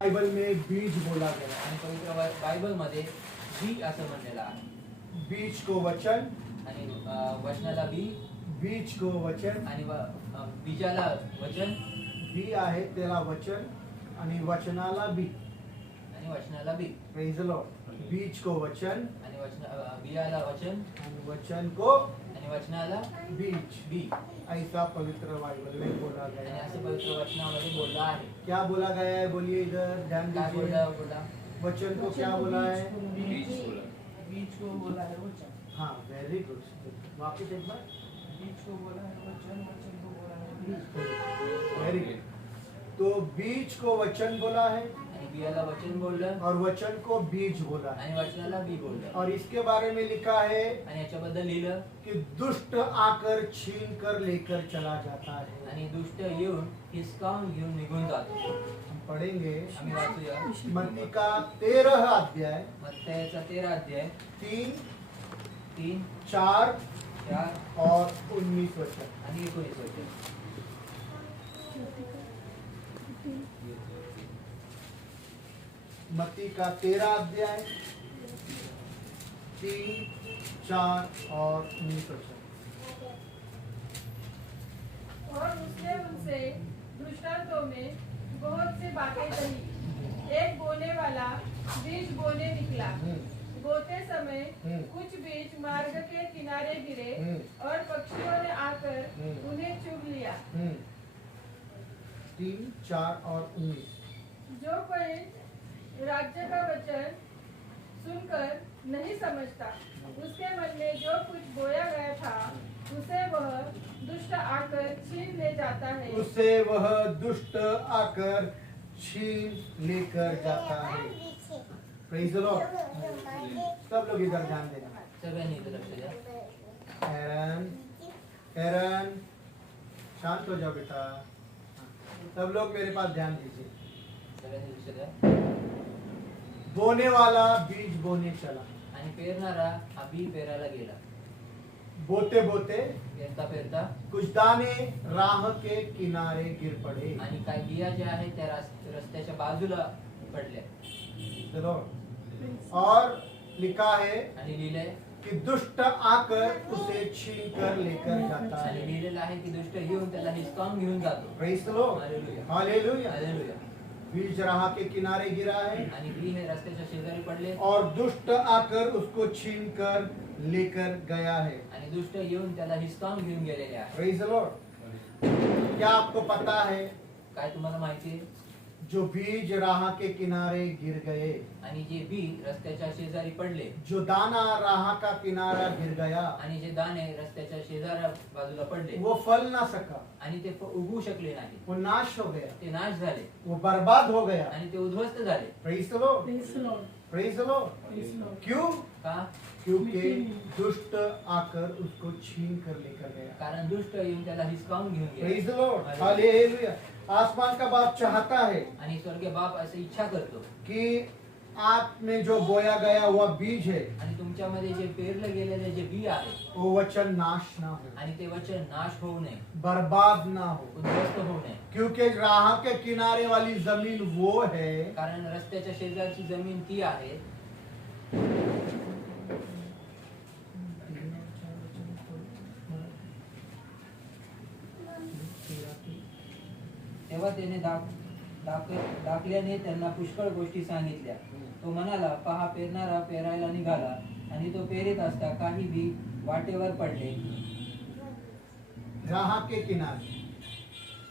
Bible में बीज बोला गया है। आणि पवित्र बायबलमध्ये बी असं म्हणलेलं आहे. बीज को वचन, आणि वचनाला बी, बीज को वचन, आणि बीजाला वचन, बी आहे त्याला वचन आणि वचनाला बी, आणि वचनाला बी. Praise the lord. बीज को वचन आणि बियाला वचन, आणि वचन को आणि वचनाला बीज, बी. ऐसा पवित्र बाइबल में बोला आणि गया है. असं पवित्र वचनामध्ये बोललं आहे. क्या बोला गया है? बोलिए इधर ध्यान काय दीजिए. बोला? वचन को क्या बोला है? बीज को बोला है वचन. हाँ, वेरी गुड. वापिस एक बार. बीज को बोला है वचन, वचन को बोला है बीज. Very good. तो बीज को वचन बोला है आणि बियाला वचन बोललं, और वचन को बीज बोला है. आणि वचनाला बी बोललं. और इसके बारे में लिखा है आणि याच्याबद्दल लिहिलं, कि दुष्ट आकर छीन कर लेकर चला जाता है. आणि दुष्ट येऊन हिसकावून घेऊन निघून जातो. हम पढ़ेंगे आम्ही वाचूया मत्ती का 13 अध्याय मत्थायाचा 13 अध्याय 3, 3, 4 4 और 19 वचन. आणि 19 वचन. मत्ती का 13 अध्याय 3, 4 और 19 वचन. और उसने उनसे दृष्टांतों में बहुत सी बातें कही. एक बोने वाला बीज बोने निकला. बोते समय कुछ बीज मार्ग के किनारे गिरे और पक्षियों ने आकर उन्हें चुग लिया. 3, 4 और 19. जो कोई राज्य का वचन सुनकर नहीं समझता, उसके मन में जो कुछ बोया गया था उसे वह दुष्ट आकर छीन ले जाता है. उसे वह दुष्ट आकर छीन लेकर जाता है. Praise the Lord. सब लोग इधर ध्यान देना. सगळ्यांनी इथं लक्ष द्या. एरन शांत हो जाओ बेटा. सब लोग मेरे पास ध्यान दीजिए. सगळ्यांनी लक्ष द्या. बोने वाला बीज बोने चला. आणि पेरणारा हा बी पेरायला गेला. बोते बोते पेरता पेरता कुछ दाने राह के किनारे गिर पड़े. आणि काही बिया ज्या आहेत त्या रस्त्याच्या बाजूला पडल्या. चलो. और लिखा है आणि लिहिलंय, कि दुष्ट आकर उसे छीन कर लेकर जाता आणि है. लिहिलेलं आहे की दुष्ट येऊन त्याला हिसकावून घेऊन जातो. Praise the lord. Hallelujah. Hallelujah. Hallelujah. बीज राह के किनारे गिरा है आणि बी हे रस्त्याच्या शेजारी पडले, और दुष्ट आकर उसको छीन कर लेकर गया है. आणि दुष्ट येऊन त्याला हिसकावून घेऊन गेलेले आहे. Praise the Lord. क्या आपको पता है काय तुम्हाला माहिती आहे? जो बीज राह के किनारे गिर गए, आणि जे बी रस्त्याच्या शेजारी पडले, जो दाना राह का किनारा गिर गया, आणि जे दाणे रस्त्याच्या शेजाऱ्या बाजूला पडले, वो फल ना सका, आणि ते उगवू शकले नाही. वो नाश हो गया, ते नाश झाले, वो बर्बाद हो गया. आणि ते उद्ध्वस्त झाले. Praise the Lord. Praise the Lord. Praise the Lord. Praise the Lord. क्यों? का? क्योंकि दुष्ट आकर उसको छीन कर लेकर गया. कारण दुष्ट येऊन त्याला हिसकावून घेऊन प्रेज गेले. The lord. हालेलुया. आसमान का बाप चाहता है आणि स्वर्गीय बाप असे इच्छा करतो कि आप में जो बोया गया हुआ बीज है, आणि तुमच्यामध्ये जे पेरले गेलेले जे बी आहे, वो वचन नाश ना हो, आणि ते वचन नाश होऊ नये, बर्बाद ना हो. उद्ध्वस्त होऊ नये. क्योंकि राह के किनारे वाली जमीन वो है कारण रस्त्याच्या शेजारची जमीन ती आहे. तेव्हा त्याने दाखल्याने त्यांना पुष्कळ गोष्टी सांगितल्या. तो म्हणाला, पहा, पेरणारा पेरायला निघाला, आणि तो पेरीत असता काही बी वाटेवर पडले. राह के किनारे.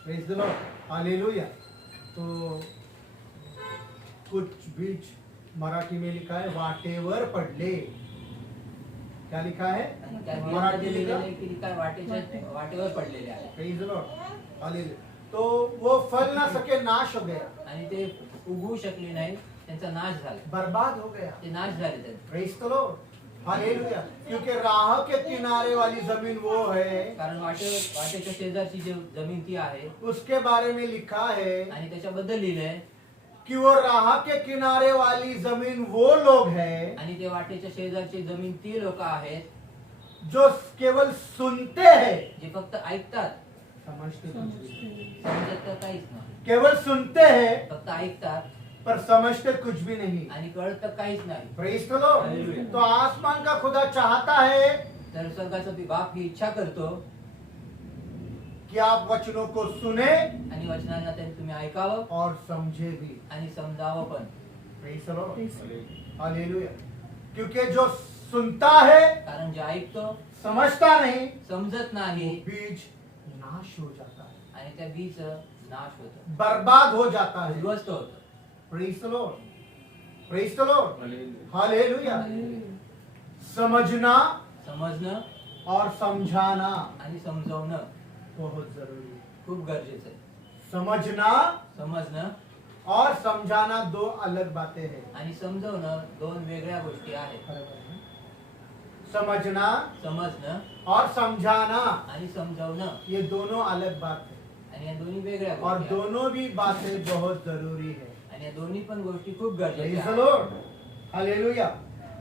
Praise the lord. हालेलुया. तो कुछ बीज मराठी में लिखा है वाटेवर पडले. क्या लिखा है? आणि त्या मराठी बियांमध्ये लिहिलं? लिहिलेलं आहे की काय वाटेवर पडलेले आहे. Praise the lord. हालेलुया. तो वो फल ना सके, नाश हो गया, आणि ते उगवू शकले नाही, त्यांचा नाश झाला, बर्बाद हो गया. ते नाश झाले त्यांचे. Praise the lord. हालेलुया. क्योंकि राह के किनारे वाली जमीन वो है, कारण वाटेच्या शेजारची जी जमीन ती आहे, उसके बारे में लिखा है आणि त्याच्याबद्दल लिहिलंय, कि वो राह के किनारे वाली जमीन वो लोग हैं आणि ते वाटेच्या शेजारची जमीन ती लोक आहेत जो केवल सुनते हैं. जे फक्त ऐकतात, समझते कुछ नहीं. समजत तर काहीच नाही, केवल सुनते हैं फक्त ऐकतात, पर समझते कुछ भी नहीं। आणि कळतं काहीच नाही. Praise the Lord. Hallelujah. तो आसमान का खुदा चाहता है तर स्वर्गाचा बाप ही इच्छा करतो कि आप वचनों को सुने आणि वचनांना त्यांनी तुम्ही ऐकावं और समझे भी। आणि समजावं पण. Praise the lord. हालेलुया। क्योंकि जो सुनता है कारण जे ऐकतो समझता नहीं, समजत नाही बीज नाश हो जाता है, आणि त्या बीज नाश होतं, बर्बाद हो जाता है। उद्ध्वस्त होतं. Praise the Lord. Praise the lord. Hallelujah. समझना समजणं और समझाना आणि समजवणं बहुत जरूरी है। खूप गरजेचं आहे. समझना समजणं और समझाना दो अलग बातें हैं। आणि समजवणं दोन वेगळ्या गोष्टी आहेत. समझना समजणं और समझाना आणि समजवणं ये दोनों अलग बात है, आणि या दोन्ही वेगळ्या और गोष्टी आहेत. दोनों भी बातें बहुत जरूरी है। आणि या दोन्ही पण गोष्टी खूप Praise गरजेच्या the आहेत. Lord। हालेलुया।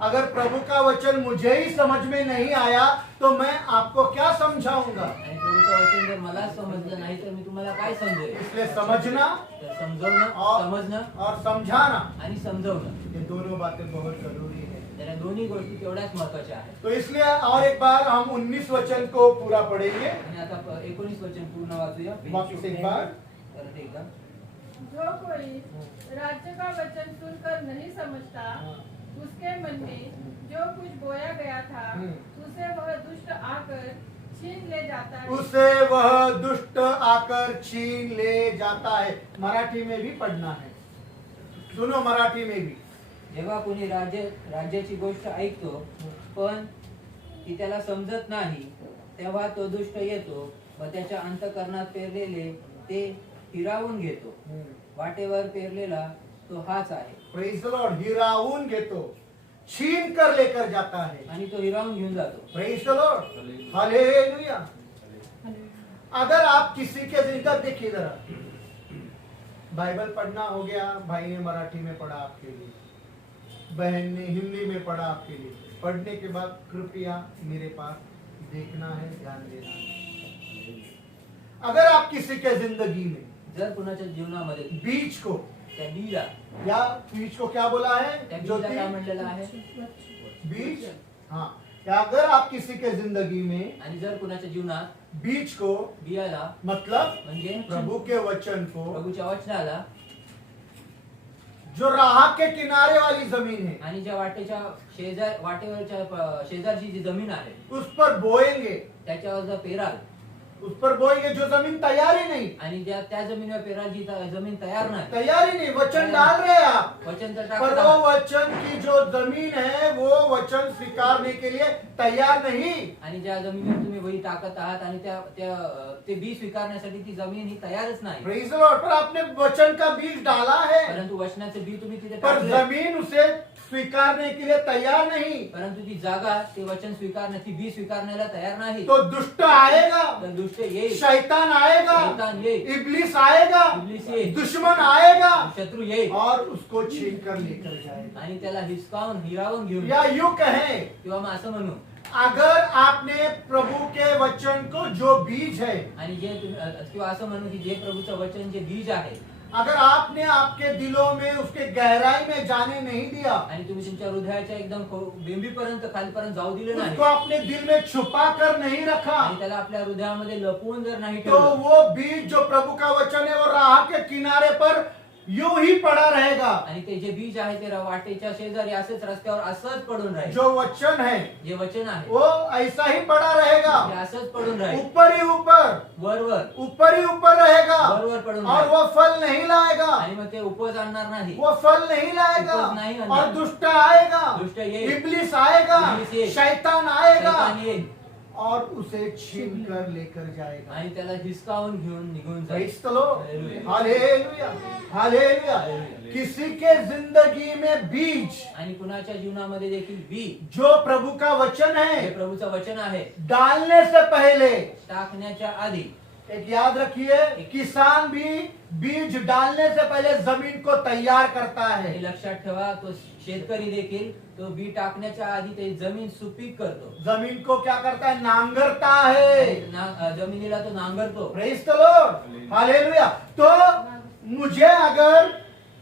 अगर प्रभु का वचन मुझे ही समझ में नहीं आया तो मैं आपको क्या समझाऊंगा। आणि प्रभूचं वचन जर मला समजलं नाही तर मी तुम्हाला काय समजेल. इसलिए समझना तर समजवणं, और समजणं और समझाना आणि समजवणं ये दोनों बातें बहुत जरूरी है। तर या दोन्ही गोष्टी तेवढ्याच महत्वाच्या आहेत. तो इसलिए और एक बार हम 19 वचन को पूरा पढ़ेंगे। आणि आता 19 वचन पूर्ण वाचूया. वापस एक बार। परत एकदा. जो कोई राज्य का वचन सुनकर नहीं समझता, उसके मन में जो कुछ बोया गया था, उसे वह दुष्ट आकर छीन ले जाता है। उसे वह दुष्ट आकर छीन ले जाता है। मराठी में भी पढ़ना है, सुनो मराठी में भी। जेव्हा कोणी राज्याची गोष्ट ऐकतो पण ती त्याला समजत नाही, तेव्हा तो दुष्ट येतो व त्याच्या अंतःकरणात पेरलेले ते हिरावून घेतो. वाटेवर पेरलेला तो हाच आहे. Praise the Lord. हिरावून घेतो, छीन कर लेकर जाता है। आणि तो हिरावून घेऊन जातो. Praise the lord. हालेलुया। अगर आप किसी के जिंदगी देखिए जरा, बाइबल पढ़ना हो गया, भाई ने मराठी में पढ़ा आपके लिए, बहन ने हिंदी में पढ़ा आपके लिए। पढ़ने के बाद कृपया मेरे पास देखना है, ध्यान देना है। अगर आप किसी के जिंदगी में जर कुणाच्या जीवनामध्ये बीज को त्या बीजा, या बीज को क्या बोला त्या है, बीजा काय म्हणलेलं आहे, बीज। हाँ, या अगर आप किसी के जिंदगी में आणि जर कुणाच्या जीवनात बीज को बियाला मतलब म्हणजे प्रभु के वचन को, प्रभूच्या वचनाला जो राह के किनारे वाली जमीन है आणि ज्या वाटेवरच्या शेजारची जी जमीन आहे उस पर बोएंगे, त्याच्यावर जर पेराल उस पर बोएंगे जो जमीन तैयार ही नहीं, आणि त्या जमिनीवर पेराल जी जमीन तयार नाही, तैयार ही नहीं, वचन डाल रहे हैं आप, वचन तर पर टाकत वो आहात. वचन की जो जमीन है वो वचन स्वीकारने के लिए तैयार नहीं। आणि ज्या जमिनीवर तुम्ही वही टाकत आहात आणि ते बी स्वीकारण्यासाठी ती जमीन ही तयारच नाही. Praise the Lord. पर आपने वचन का बीज डाला है, परंतु वचनाचे बी तुम्ही तिथे पर टाकले, जमीन उसे स्वीकारने के लिए तैयार नहीं, परंतु ती जागा ते वचन ती बी स्वीकारण्याला तयार नाही. तो दुष्ट आएगा, तर दुष्ट येईल, शैतान आएगा, शैतान येईल, इब्लिस आएगा, इब्लिस येईल, दुश्मन आएगा शत्रू येईल और उसको छीन कर लेकर जाएगा। आणि त्याला हिसकावून हिरावून घेऊन या यूं कहें, किंवा मग असं म्हणू, अगर आपने प्रभु के वचन को जो बीज है, आणि जे किंवा असं म्हणू की जे प्रभूचं वचन जे बीज आहे, अगर आपने आपके दिलों में उसके गहराई में जाने नहीं दिया, आणि तुम्ही तुमच्या हृदयाच्या एकदम बिंबीपर्यंत खालीपर्यंत जाऊ दिले नाही, उसको अपने दिल में छुपा कर नहीं रखा, आणि त्याला आपल्या हृदयामध्ये लपवून जर नाही तो ठेवलं, वो बीज जो प्रभु का वचन है वो राह के किनारे पर यूं ही पड़ा रहेगा। आणि ते जे बीज आहे ते वाटेच्या शेजारी असंच रस्त्यावर असंच पडून राहील. जो वचन है जे वचन आहे वो ऐसा ही पड़ा रहेगा, ते असंच पडून राहील, ऊपर ही ऊपर, वर ही ऊपर रहेगा, वर पडून और राहील. वो फल नहीं लाएगा, आणि मग ते उपज आणणार नाही, वो फल नहीं लाएगा, उपज नहीं आणणार. और दुष्ट आएगा, दुष्ट येईल, इब्लिस आएगा, इब्लिस येईल, शैतान आएगा शैतान येईल और उसे छीन कर लेकर जाएगा। आणि त्याला हिसकावून घेऊन निघून जाईल. Praise the Lord. Hallelujah. Hallelujah, hallelujah. Hallelujah. किसी के जिंदगी में बीज आणि कुणाच्या जीवनामध्ये देखील बी जो प्रभु का वचन हे है, प्रभूचं वचन आहे, डालने से पहले टाकण्याच्या आधी एक याद रखिए, किसान भी बीज डालने से पहले जमीन को तैयार करता आणि है। लक्षात ठेवा, तो शेतकरी देखील तो बी टाकण्याच्या आधी ते जमीन सुपीक करतो, जमीन को क्या करता है, नांगरता है। जमिनीला तो नांगरतो. Praise the lord, hallelujah. तो मुझे अगर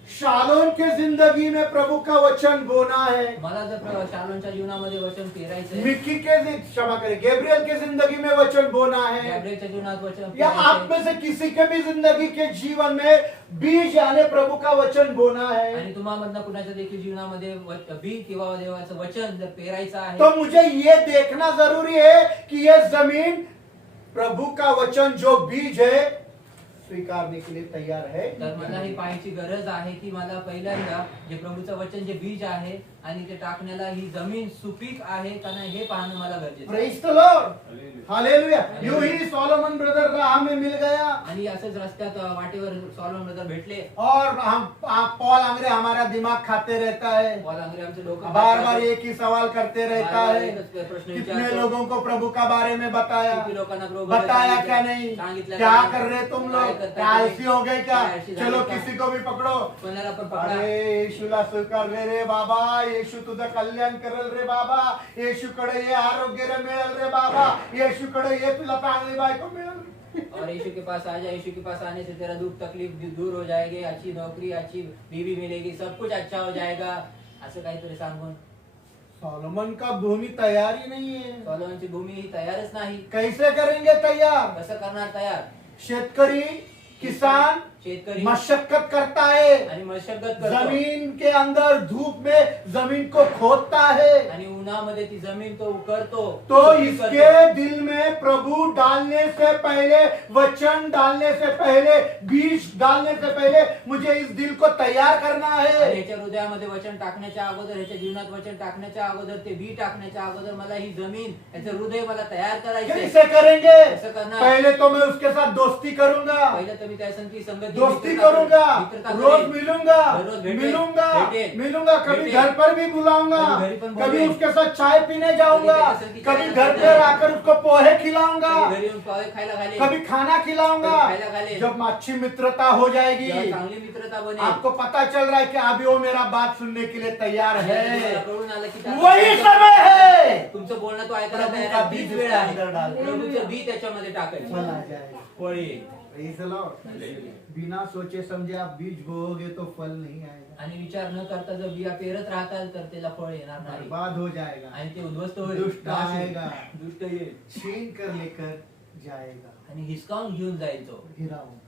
शालोन के जिंदगी में प्रभु का वचन बोना है, मला जर शालोनच्या जीवनामध्ये वचन पेरायचंय, मिकी के क्षमा करें, गैब्रियल के जिंदगी में वचन बोना है, गॅब्रिएलच्या जीवनात वचन या आप पेरायचंय, में से किसी के भी जिंदगी के जीवन में बीज यानी प्रभु का वचन बोना है, आणि तुम्हामधनं कुणाच्या देखील जीवनामध्ये बी किंवा देवाचं वचन जर पेरायचं आहे, तो मुझे ये देखना जरूरी है कि ये जमीन प्रभु का वचन जो बीज है स्वीकारने के लिए तैयार है। तर मला ही पाहायची गरज आहे की मला पहिल्यांदा जे प्रभूचं वचन जे बीज आहे आणि ते टाकण्याला ही जमीन सुपीक आहे का नाही हे पाहणं मला गरजेचं आहे. Praise the lord, hallelujah. यूं ही सोलोमन ब्रदर राह में मिल गया आणि असंच रस्त्यात वाटेवर सॉलोमन ब्रदर भेटले. और हम पॉल आंग्रे हमारा दिमाग खाते रहता है, पॉल आंग्रे आमचे डोकं बार बार खातात. एक ही सवाल करते रहता बार-बार है, एकच प्रश्न कितने विचारतो. लोगों को प्रभु का बारे में बताया, किती लोकांना प्रभू बताया क्या नहीं, सांगितलं क्या का कर नाही? रहे तुम काय लोग, करताय क्या तुम्ही? ऐसी हो गए क्या, काय ऐसी झाली चलो का? किसी को भी पकड़ो, कोणाला पण पकडा. अरे येशूला स्वीकार रे बाबा, येशू तुझं कल्याण करेल रे बाबा, येशूकडे ये आरोग्य रे मिळेल रे बाबा, येशूकडे ये तुला चांगली बायको मिळेल। और यीशु के पास आ जा, यीशु के पास आने से तेरा दुख तकलीफ दूर हो जाएगी, अच्छी नौकरी अच्छी बीवी मिलेगी, सब कुछ अच्छा हो जाएगा, असं काहीतरी सांगून सोलोमन का भूमि तैयार ही नहीं है, सॉलोमनची भूमी ही तयारच नाही. कैसे करेंगे तैयार? कसं करणार तयार? शेतकरी किसान शेतकरी मशक्कत करता है, आणि मशक्कत करतो जमीन के अंदर धूप में जमीन को खोदता है, आणि उन्हामध्ये ती जमीन तो उकरतो. तो सुपीक इसके करतो. दिल में प्रभु डालने से पहले, वचन डालने से पहले, बीज डालने से पहले मुझे इस दिल को तैयार करना आणि है। ह्याच्या हृदयामध्ये वचन टाकण्याच्या अगोदर, ह्याच्या जीवनात वचन टाकण्याच्या अगोदर, ते बी टाकण्याच्या अगोदर मला ही जमीन, याचं हृदय मला तयार करायचं. कैसे करेंगे? कैसे करना? पहले तो मैं उसके साथ दोस्ती करूंगा, पहिलं तर मी त्या संगती संगती दोस्ती मित्रता करूंगा, मित्रता रोज करेन. मिलूंगा, रोज भेटेल, मिलूंगा, भेटेल, मिलूंगा, कभी भेटेल. घर पर भी बुलाऊंगा, कभी घरी पण कभी बोलवेन. उसके साथ चाय पीने जाऊंगा, कभी त्याच्यासाठी कभी चाय घर पिणे. पर आकर उसको पोहे खिलाऊंगा, कधी घरी येऊन पोहे खायला घालेन. कभी खाना खिलाऊंगा। कभी खायला घालेन. जब अच्छी मित्रता हो जाएगी, जेव्हा चांगली मित्रता बनेल, आपको पता चल रहा है कि अभी वो मेरा बात सुनने के लिए तैयार तुम्हाला है, कळून आलं की त्या- वही समय है तुमचं बोलणं तो ऐकायला प्रभु तयार का आहे. बीज बीज वेळ आहे. अंदर डाल. प्रभूचं बी त्याच्यामध्ये टाकायचं. फल आ जाएगा। फळ येईल. Praise the Lord. बिना सोचे समझे आप बीज बोओगे तो फल नहीं आएगा, आणि विचार न करता जर बिया पेरत राहताल तर त्याला फळ येणार नाही बर्बाद हो जाएगा, आणि ते उद्ध्वस्त होईल. दुष्ट नाश होईल. आएगा. दुष्ट येईल छीन कर लेकर जाएगा। आणि हिसकावून घेऊन जाईल तो. हिराऊन,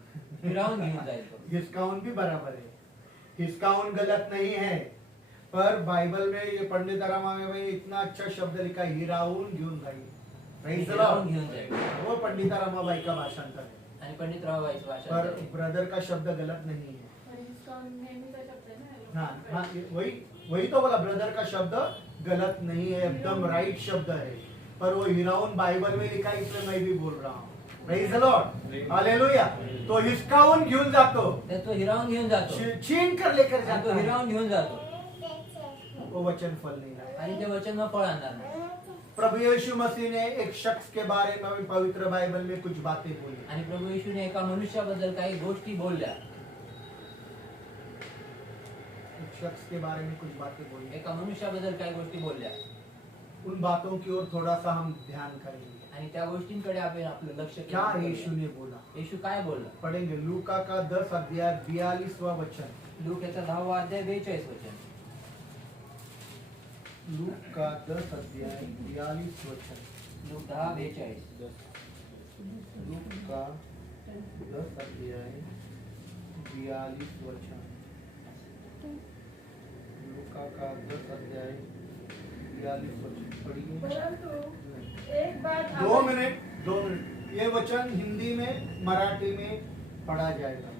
हिरावून घेऊन जाईल तो. हिसकाउन भी बराबर है, हिसकाउन गलत नहीं है, पर बाइबल में ये पंडित रामा में भाई इतना अच्छा शब्द लिखा है, हिराऊन घेऊन जाईल। Praise the हिरावून Lord. घेऊन जाईल. वो पंडित रामाबाई का भाषांतर है, आणि पंडित रावाबाईची भाषा पर आहे. ब्रदर का शब्द गलत नहीं है। और इसका नेहमीचा शब्द आहे ना. हाँ हाँ, वही तो बोला, ब्रदर का शब्द गलत नहीं है, एकदम राइट शब्द है, पर वो हिराउन बाइबल में लिखा है, इसलिए मैं भी बोल रहा हूँ। Praise the Lord. हालेलुया। तो हिसकावून घेऊन जातो, तर तो हिरावून घेऊन जातो. छीन कर लेकर आणि जाता तो है, हिरावून घेऊन जातो वो वचन फल नहीं लाया। आणि ते वचन मग फळ आणणार नाही. प्रभु यीशु मसीह ने एक शख्स के बारे में पवित्र बाइबल में कुछ बातें बोली, आणि प्रभू येशूने एका मनुष्याबद्दल काही गोष्टी बोलल्या. एक शख्स के बारे में कुछ बातें बोली, एका मनुष्याबद्दल काही गोष्टी बोलल्या उन बातों की ओर थोड़ा सा हम ध्यान करेंगे। आणि त्या गोष्टींकडे आपण आपलं लक्ष क्या केंद्रित यीशु करूया. ने बोला, येशू काय बोलला? पढ़ेंगे लूका का 10 अध्याय 42वां वचन। लूक याचा 10वा अध्याय 42 वचन. लूक का 10 अध्याय 42 वचन। लूक 10:42. लूक का 10 अध्याय 42 वचन। लूका का 10 अध्याय 42 वचन पढ़िए। परंतु एक बात 2 मिनट, ये वचन हिंदी में मराठी में पढ़ा जाएगा,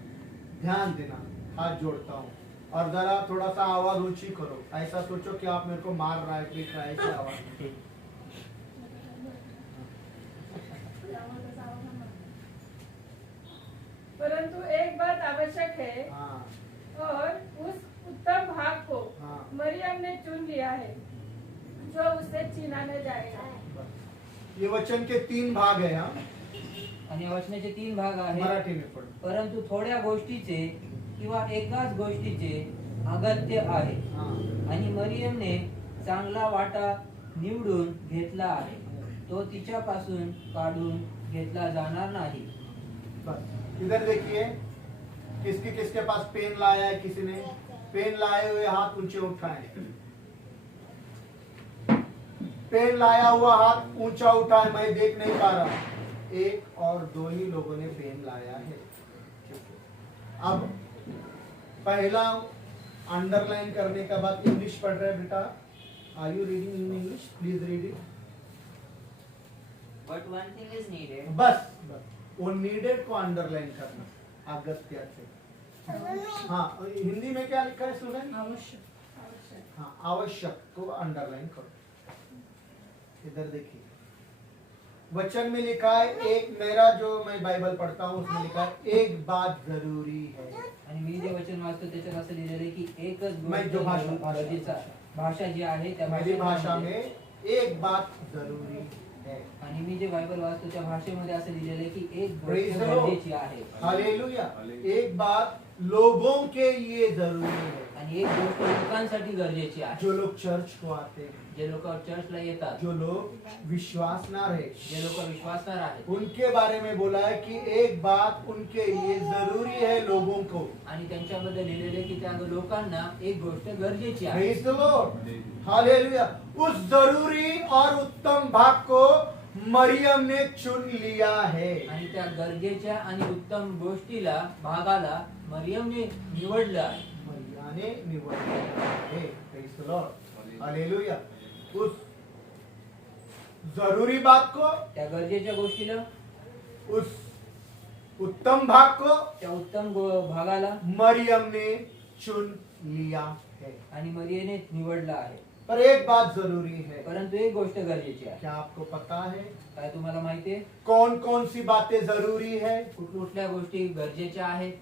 ध्यान देना, हाथ जोड़ता हूँ, और जरा थोड़ा सा आवाज ऊंची करो, ऐसा सोचो कि आप मेरे को मार रहा है, पीट रहा है, ऐसी आवाज। परंतु एक बात आवश्यक है हाँ और उस उत्तम भाग को हाँ। मरियम ने चुन लिया है जो उसे छीना न जाएगा। ये वचन के 3 भाग है, हाँ आणि या वचनाचे 3 भाग आहेत. मराठी में पढ़ो। परंतु थोड्या गोष्टीचे किंवा एकाच गोष्टीचे अगत्य आहे हाँ आणि मरियमने चांगला वाटा निवडून घेतला आहे, तो तिच्यापासून काढून घेतला जाणार नाही. बस इधर देखिए, किसके पास पेन लाया है? किसी ने पेन लाए हुए हाथ ऊंचे उठाए, पेन लाया हुआ हाथ ऊंचा उठाए, मैं देख नहीं पा रहा। एक और दो ही लोगों ने पेन लाया है। अब पहला अंडरलाइन करने के बाद इंग्लिश पढ़ रहे हैं बेटा। Are you reading in English? Please read it. But one thing is needed. बस वो नीडेड को अंडरलाइन करना अगत्य से। हाँ, हिंदी में क्या लिखा है सुने? आवश्यक हाँ, आवश्यक को अंडरलाइन करो। इधर देखिए, वचन में लिखा है एक, मेरा जो मैं बाइबल पढ़ता हूँ उसमें लिखा है एक बात जरूरी है। आणि मी जे वचन वाचतो त्याच्यात असं लिहिलेलं आहे की एकच मैं जो भाषा गरजेचा भाषा जी आहे त्या मेरी भाषा भाषेमध्ये में एक बात जरूरी है। आणि मी जे बायबल वाचतो त्या भाषेमध्ये असं लिहिलेलं आहे की एक Praise गोष्ट the Lord. गरजेची आहे हालेलुया। एक बात लोगों के लिए जरूरी है, आणि एक गोष्ट लोकांसाठी गरजेची आहे। जो लोग चर्च को आते हैं, जे लोक चर्चला येतात, जो लोग विश्वासनार है, जे लोक विश्वासणार आहेत, उनके बारे में बोला है कि एक बात उनके लिए जरूरी है लोगों को। आणि त्यांच्याबद्दल लिहिलेले की त्या लोकांना एक गोष्ट गरजेची आहे। Praise the Lord. हालेलुया। उस जरूरी और उत्तम भाग को मरियम ने चुन लिया है। आणि त्या गरजेच्या आणि उत्तम गोष्टीला भागाला मरियमने निवडलं आहे। मरिया ने निवडला है। Praise the Lord. हालेलुया। उस जरूरी बात को, त्या गरजेच्या गोष्टीला, उस उत्तम भाग को त्या उत्तम भागाला मरियम ने चुन लिया है। आणि मरियेने निवडलं आहे। पर एक बात जरूरी है, परंतु एक गोष्ट गरजेची आहे। क्या आपको पता है काय तुम्हाला माहिती आहे कौन कौन सी बातें जरूरी है? कुठल्या गोष्टी गरजेच्या आहेत?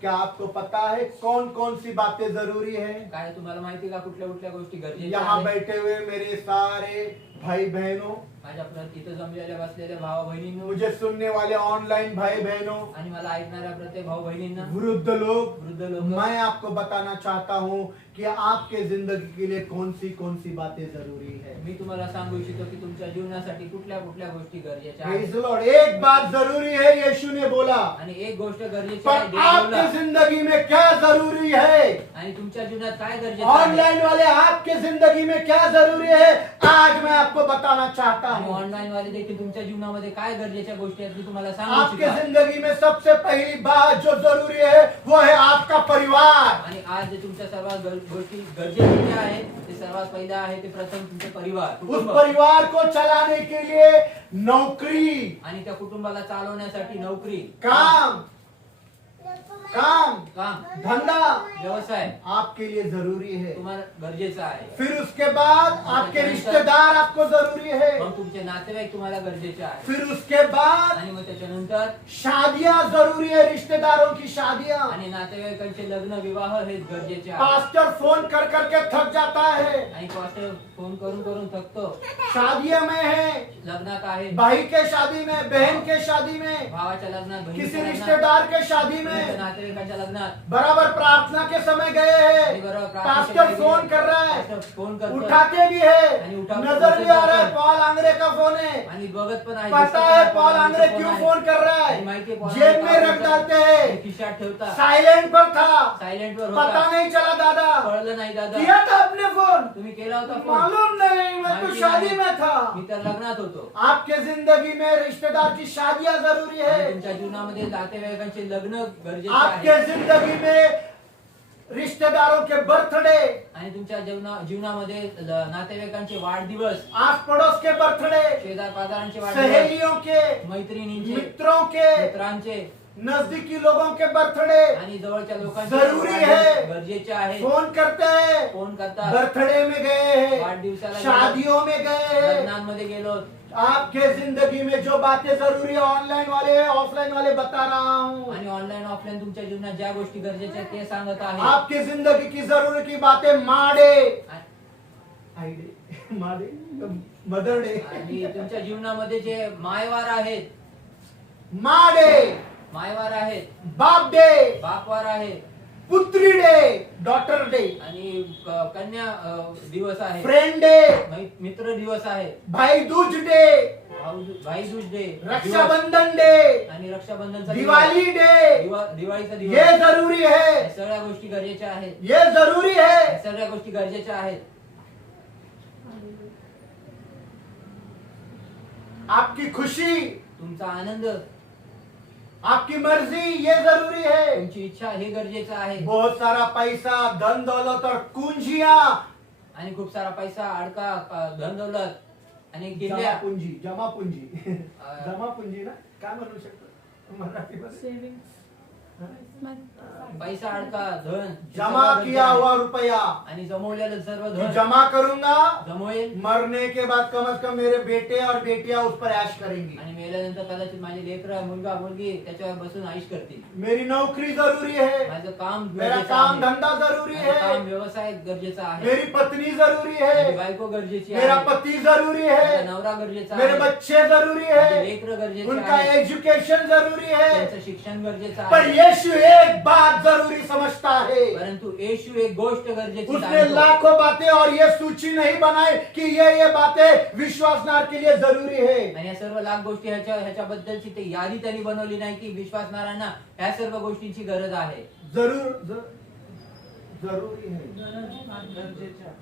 क्या आपको पता है कौन कौन सी बातें जरूरी है? काय तुम्हाला माहिती का कुठल्या गोष्टी गरजेच्या यहाँ आहेत? बैठे हुए मेरे सारे भाई बहनों, माझ्या इथं जमलेल्या बसलेल्या भावा बहिणींनो मुझे सुनने वाले ऑनलाइन भाई बहनों, आणि मला ऐकणाऱ्या प्रत्येक भाऊ बहिणींना, वृद्ध लोग, वृद्ध लोक, मैं आपको बताना चाहता हूँ कि आपके जिंदगी के लिए कौन सी बातें जरूरी है। मी तुम्हाला सांगू इच्छितो की तुमच्या जीवनासाठी कुठल्या गोष्टी गरजेच्या Praise आहेत। the Lord. एक बात जरूरी है, यीशु ने बोला। आणि एक गोष्ट गरजेची आहे, पर देव आपकी बोलला। जिंदगी में क्या जरूरी है? आणि तुमच्या जीवनात काय गरजेचं आहे? ऑनलाइन वाले आपके जिंदगी में क्या जरूरी है? आज मैं आपको बताना चाहता आणि हूँ। ऑनलाईन वाले देखील तुमच्या जीवनामध्ये काय गरजेच्या गोष्टी आहेत मी तुम्हाला सांगू आपके इच्छितो। जिंदगी में सबसे पहली बात जो जरूरी है वो है आपका परिवार। आणि आज जे तुमच्या सर्वात गोष्टी गरजेच्या आहेत ते सर्वात पहिला आहे ते प्रथम तुमचे परिवार, उस कुटुंब। परिवार को चलाने के लिए नौकरी, आणि त्या कुटुंबाला चालवण्यासाठी नोकरी, काम, काम, धंधा व्यवसाय आपके लिए जरूरी है। तुम्हाला गरजेचा आहे। फिर उसके बाद आपके रिश्तेदार आपको जरूरी है। मग तुमचे नातेवाईक तुम्हाला गरजेचे आहे। फिर उसके बाद आणि मग त्याच्यानंतर शादियां जरूरी है, रिश्तेदारों की शादियां। आणि नातेवाईकांचे लग्न विवाह हे गरजेचे आहे। पास्टर फोन कर करके थक जाता है, आणि पास्टर फोन करून करून थकतो। शादियों में है, लग्नात आहे, भाई के शादी में, बहन के शादी में, भावाच्या लग्नात, किसी बहिणीच्या लग्नात, रिश्तेदार के शादी में नातेवाईकांच्या लग्नात, बराबर प्रार्थना के समय गए आणि हैं। बरोबर प्रार्थनेच्या पास्टर वेळी फोन कर रहा है, पास्टर फोन करतो, उठाते भी है, आणि उठा- नजर भी आ रहा है पॉल आंग्रे का फोन है। आणि बघत पण आहे, पता है पॉल आंग्रे क्यों फोन कर रहा आणि माहिती आहे है? पॉल जेब में आंग्रे रख का डालते फोन हैं, खिशात ठेवता, साइलेंट पर था, सायलेंट वर पता होता, नहीं चला दादा, कळलं नाही दादा, किया था अपने फोन, तुम्ही केला होता फोन, मालूम नहीं, मैं तो माहिती शादी नाही, में था। मी तर लग्नात होतो। आपके जिंदगी में रिश्तेदार की शादियां जरूरी आणि है। तुमच्या जीवनामध्ये नातेवाईकांचे लग्न गरजेचे आपके आहे। जिंदगी में रिश्तेदारों के बर्थडे, आणि तुमच्या जीवनामध्ये नातेवाईकांचे वाढदिवस, आस पड़ोस के बर्थडे, शेजार पाजारांचे वाढदिवस, सहेलियों के, मैत्रिणींचे, मित्रों के, मित्रांचे नजदीकी लोगों के बर्थडे आणि जवळच्या लोकांचे जरूरी वाढदिवस है। गरजेचे आहे। फोन करते हैं, फोन करतात, बर्थडे में गए हैं, वाढदिवसाला गेलो, शादियों में गए हैं। लग्नांमध्ये गेलो। आपके जिंदगी में जो बातें जरूरी है, ऑनलाइन वाले ऑफलाइन वाले बता रहा हूँ। आणि ऑनलाईन ऑफलाईन तुमच्या जीवनात ज्या गोष्टी गरजेच्या आहेत ते सांगत आहे। आपकी जिंदगी की जरूरत की बातें माडे, आईडे, माडे, मदर डे, आणि तुमच्या जीवनामध्ये जे मायवार आहेत, माडे, मायवार आहेत, बाप डे, बापवार आहे, पुत्री डे, डॉटर डे, आणि कन्या दिवस आहे, फ्रेंड डे, मित्र दिवस आहे, भाई दूज डे, भाई दूज डे, रक्षाबंधन डे, आणि रक्षाबंधनचा दिवाळी डे, दिवाळीचा ये दिवस, जरूरी या है, सगळ्या गोष्टी गरजेच्या आहेत. ये जरूरी या है. सगळ्या गोष्टी गरजेच्या आहेत. आपकी खुशी, तुमचा आनंद, आपकी मर्जी, ये जरूरी है. तुमची इच्छा हे गरजेचं आहे. बहुत सारा पैसा, धन दौलत और कुंजिया, आणि खूप सारा पैसा, अडका, धन दौलत आणि जमा किल्ल्या, पूंजी, जमा पूंजी, जमा पूंजी ना काय म्हणू शकतो मराठीमध्ये? सेविंग्स पैसा, अडका, धन, जमा सगळं किया गरजेचं हुआ आहे. रुपया आणि जमवलेलं सर्व कि धन जमा करूंगा, जमवेल, मरने के बाद कम से कम मेरे बेटे और बेटियां उस पर ऐश करेंगी. आणि मेल्यानंतर कदाचित माझे लेकर, मुलगा, मुलगी त्याच्यावर बसून आयुष करतील. मेरी नौकरी जरूरी है, माझं काम मेरा गरजेचं काम आहे. धंधा जरूरी माझं काम है, व्यवसाय गरजेचा आहे. मेरी पत्नी जरूरी माझी है, बायको गरजेची मेरा आहे. पति जरूरी माझा है, नवरा गरजेचा मेरे आहे. बच्चे जरूरी माझे है, लेकरं गरजेचे उनका आहे. एजुकेशन जरूरी है. त्यांचं शिक्षण गरजेचं पर आहे. यीशु एक बात जरूरी समझता है. परंतु येशू एक गोष्ट गरजेची उसने जाणतो. लाखों बातें और ये सूची नहीं बनाई कि ये बातें विश्वासनार के लिए जरूरी है. आणि या सर्व लाख गोष्टी ह्याच्याबद्दलची ते यादी त्यांनी बनवली नाही की विश्वासणाऱ्यांना ह्या सर्व गोष्टींची गरज आहे. जरूरी है, गरजेच्या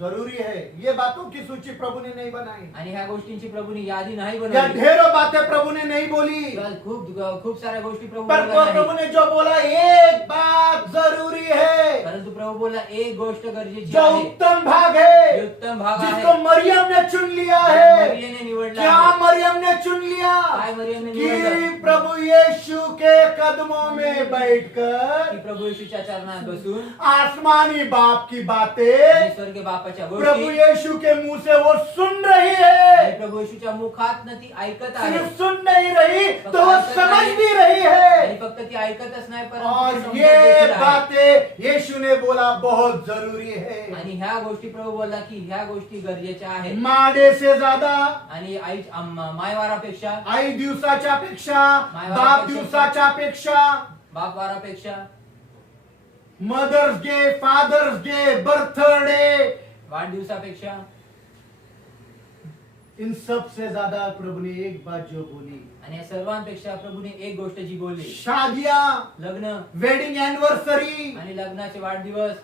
जरूरी है. ये बातों की सूची प्रभु ने नहीं बनाई. आणि ह्या गोष्टींची प्रभूने यादी नाही या बनवली. ढेरों बातें प्रभु ने नहीं बोली. खूप साऱ्या गोष्टी प्रभू पर बोलला प्रभु नाही. ने जो बोला एक बात जरूरी है, परंतु प्रभू बोला एक गोष्ट गरजेची जो आहे. उत्तम भाग है, हे उत्तम भाग जिसको आहे. मरियम ने चुन लिया जे है. मरियमने निवडला क्या आहे. मरियम ने चुन लिया? काय मरियमने कि निवडलं? प्रभु यीशु के कदमों में बैठकर की प्रभू येशूच्या चरणात बसून आसमानी बाप की आणि बातें स्वर्गीय बापाच्या प्रभु गोष्टी यीशु के मुंह से वो सुन रही आणि है. प्रभू येशूच्या मुखात ती ऐकत आहे. सिर्फ सुन नहीं रही तो वो समझ भी रही आणि है. फक्त ती ऐकतच नाही परंतु ती और समजत ये देखील आहे. बातें यीशु ने बोला बहुत जरूरी है. आणि ह्या गोष्टी प्रभू बोलला की ह्या गोष्टी गरजेच्या आहेत. माडे से ज्यादा, आणि आई मायवारापेक्षा, आई दिवसाच्या पेक्षा, मायवारापेक्षा, बाप दिवसाच्या पेक्षा, बापवारापेक्षा, mother's day, father's day, birthday, वाढदिवसापेक्षा, इन सब से ज्यादा प्रभु ने एक बात जो बोली, आणि या सर्वांपेक्षा प्रभूने एक गोष्ट जी बोलली, शादियां, लग्न वेडिंग एनिवर्सरी, आणि लग्नाचे वाढदिवस,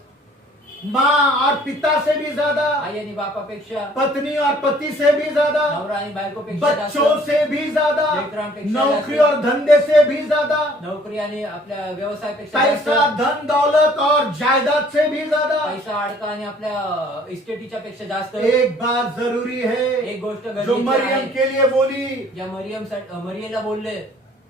माँ और पिता से भी ज्यादा, आई आणि बापापेक्षा, पत्नी और पति से भी ज्यादा, नवरा आणि बायकोपेक्षा जास्त, बच्चों से भी ज्यादा, लेकरांपेक्षा नौकरी जास्त, और धंधे से भी ज्यादा, नोकरी आणि आपल्या व्यवसायापेक्षा जास्त, पैसा, धन दौलत और जायदाद से भी ज्यादा. पैसा, अडका आणि आपल्या इस्टेटीच्या पेक्षा जास्त एक बात जरूरी है एक गोष्ट जो गरजेची मरियम आहे. के लिए बोली या मरियमला बोलले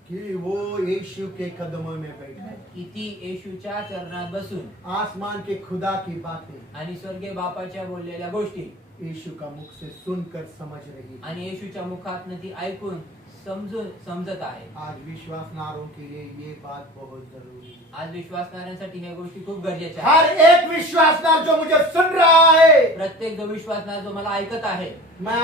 कि वो यीशु के कदमों में बैठे, की ती येशूच्या चरणात बसून आसमान के खुदा की बातें आणि स्वर्गीय बापाच्या बोललेल्या गोष्टी यीशु का मुख से सुनकर समझ रही. आणि येशूच्या मुखातनं ती ऐकून समजत आहे. आज विश्वासनारों के लिए ये बात बहुत जरूरी है. आज विश्वासणाऱ्यांसाठी ह्या गोष्टी खूप गरजेच्या हर आहेत. एक विश्वासनार जो मुझे सुन रहा है, प्रत्येक जो विश्वासणारा जो मला ऐकत आहे मैं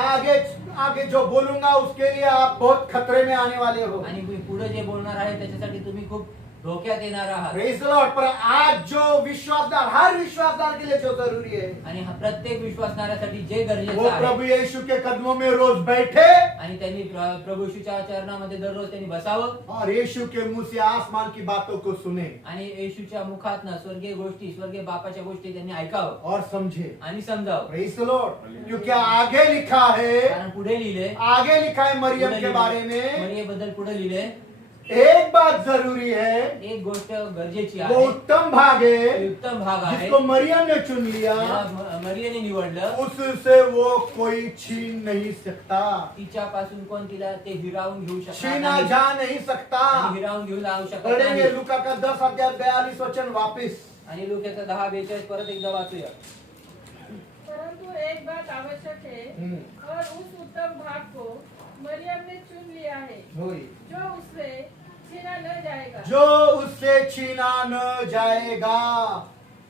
आगे जो बोलूंगा उसके लिए आप बहुत खतरे में आने वाले हो. आणि मी पुढे जे बोलणार आहे त्याच्यासाठी तुम्ही खूप धोक्यात येणार आहात. Praise the Lord. पर आज जो विश्वासदार, हर विश्वासदार के लिए जो जरूरी है, आणि हा प्रत्येक विश्वासणाऱ्यासाठी जे वो गरजेचं आहे प्रभु यीशु के कदमों में रोज बैठे आणि त्यांनी प्रभू येशूच्या चरणामध्ये दररोज त्यांनी बसावं और यीशु के मुंह से आसमान की बातों को सुने आणि येशूच्या मुखातनं स्वर्गीय गोष्टी, स्वर्गीय बापाच्या गोष्टी त्यांनी ऐकावं और समझे. आणि समजावं. Praise the Lord. क्योंकि आगे लिखा है, कारण पुढे लिहिले, आगे लिखा है मरियम के बारे में, मरियेबद्दल पुढे लिहिले, एक बात जरूरी है, एक गोष्ट गरजेची वो आहे, उत्तम भाग है उत्तम भाग आहे, जिसको मरियम ने चुन लिया, ज्याला मरियेने निवडलं, उससे वो कोई छीन नहीं सकता, तिच्यापासून कोण तिला ते हिरावून घेऊ शकणार छीना नाही जा नहीं सकता. आणि हिरावून घेऊ जाऊ शकत पढ़ेंगे नाही. लूका का 10 अध्याय 42 वचन वापिस. आणि लूकाचा 10:42 परत एकदा वाचूया. परंतु एक बात आवश्यक है और उस उत्तम भाग को मरियम ने चुन लिया है होई. जो उससे छीना न जाएगा. जो उससे छीना न जाएगा.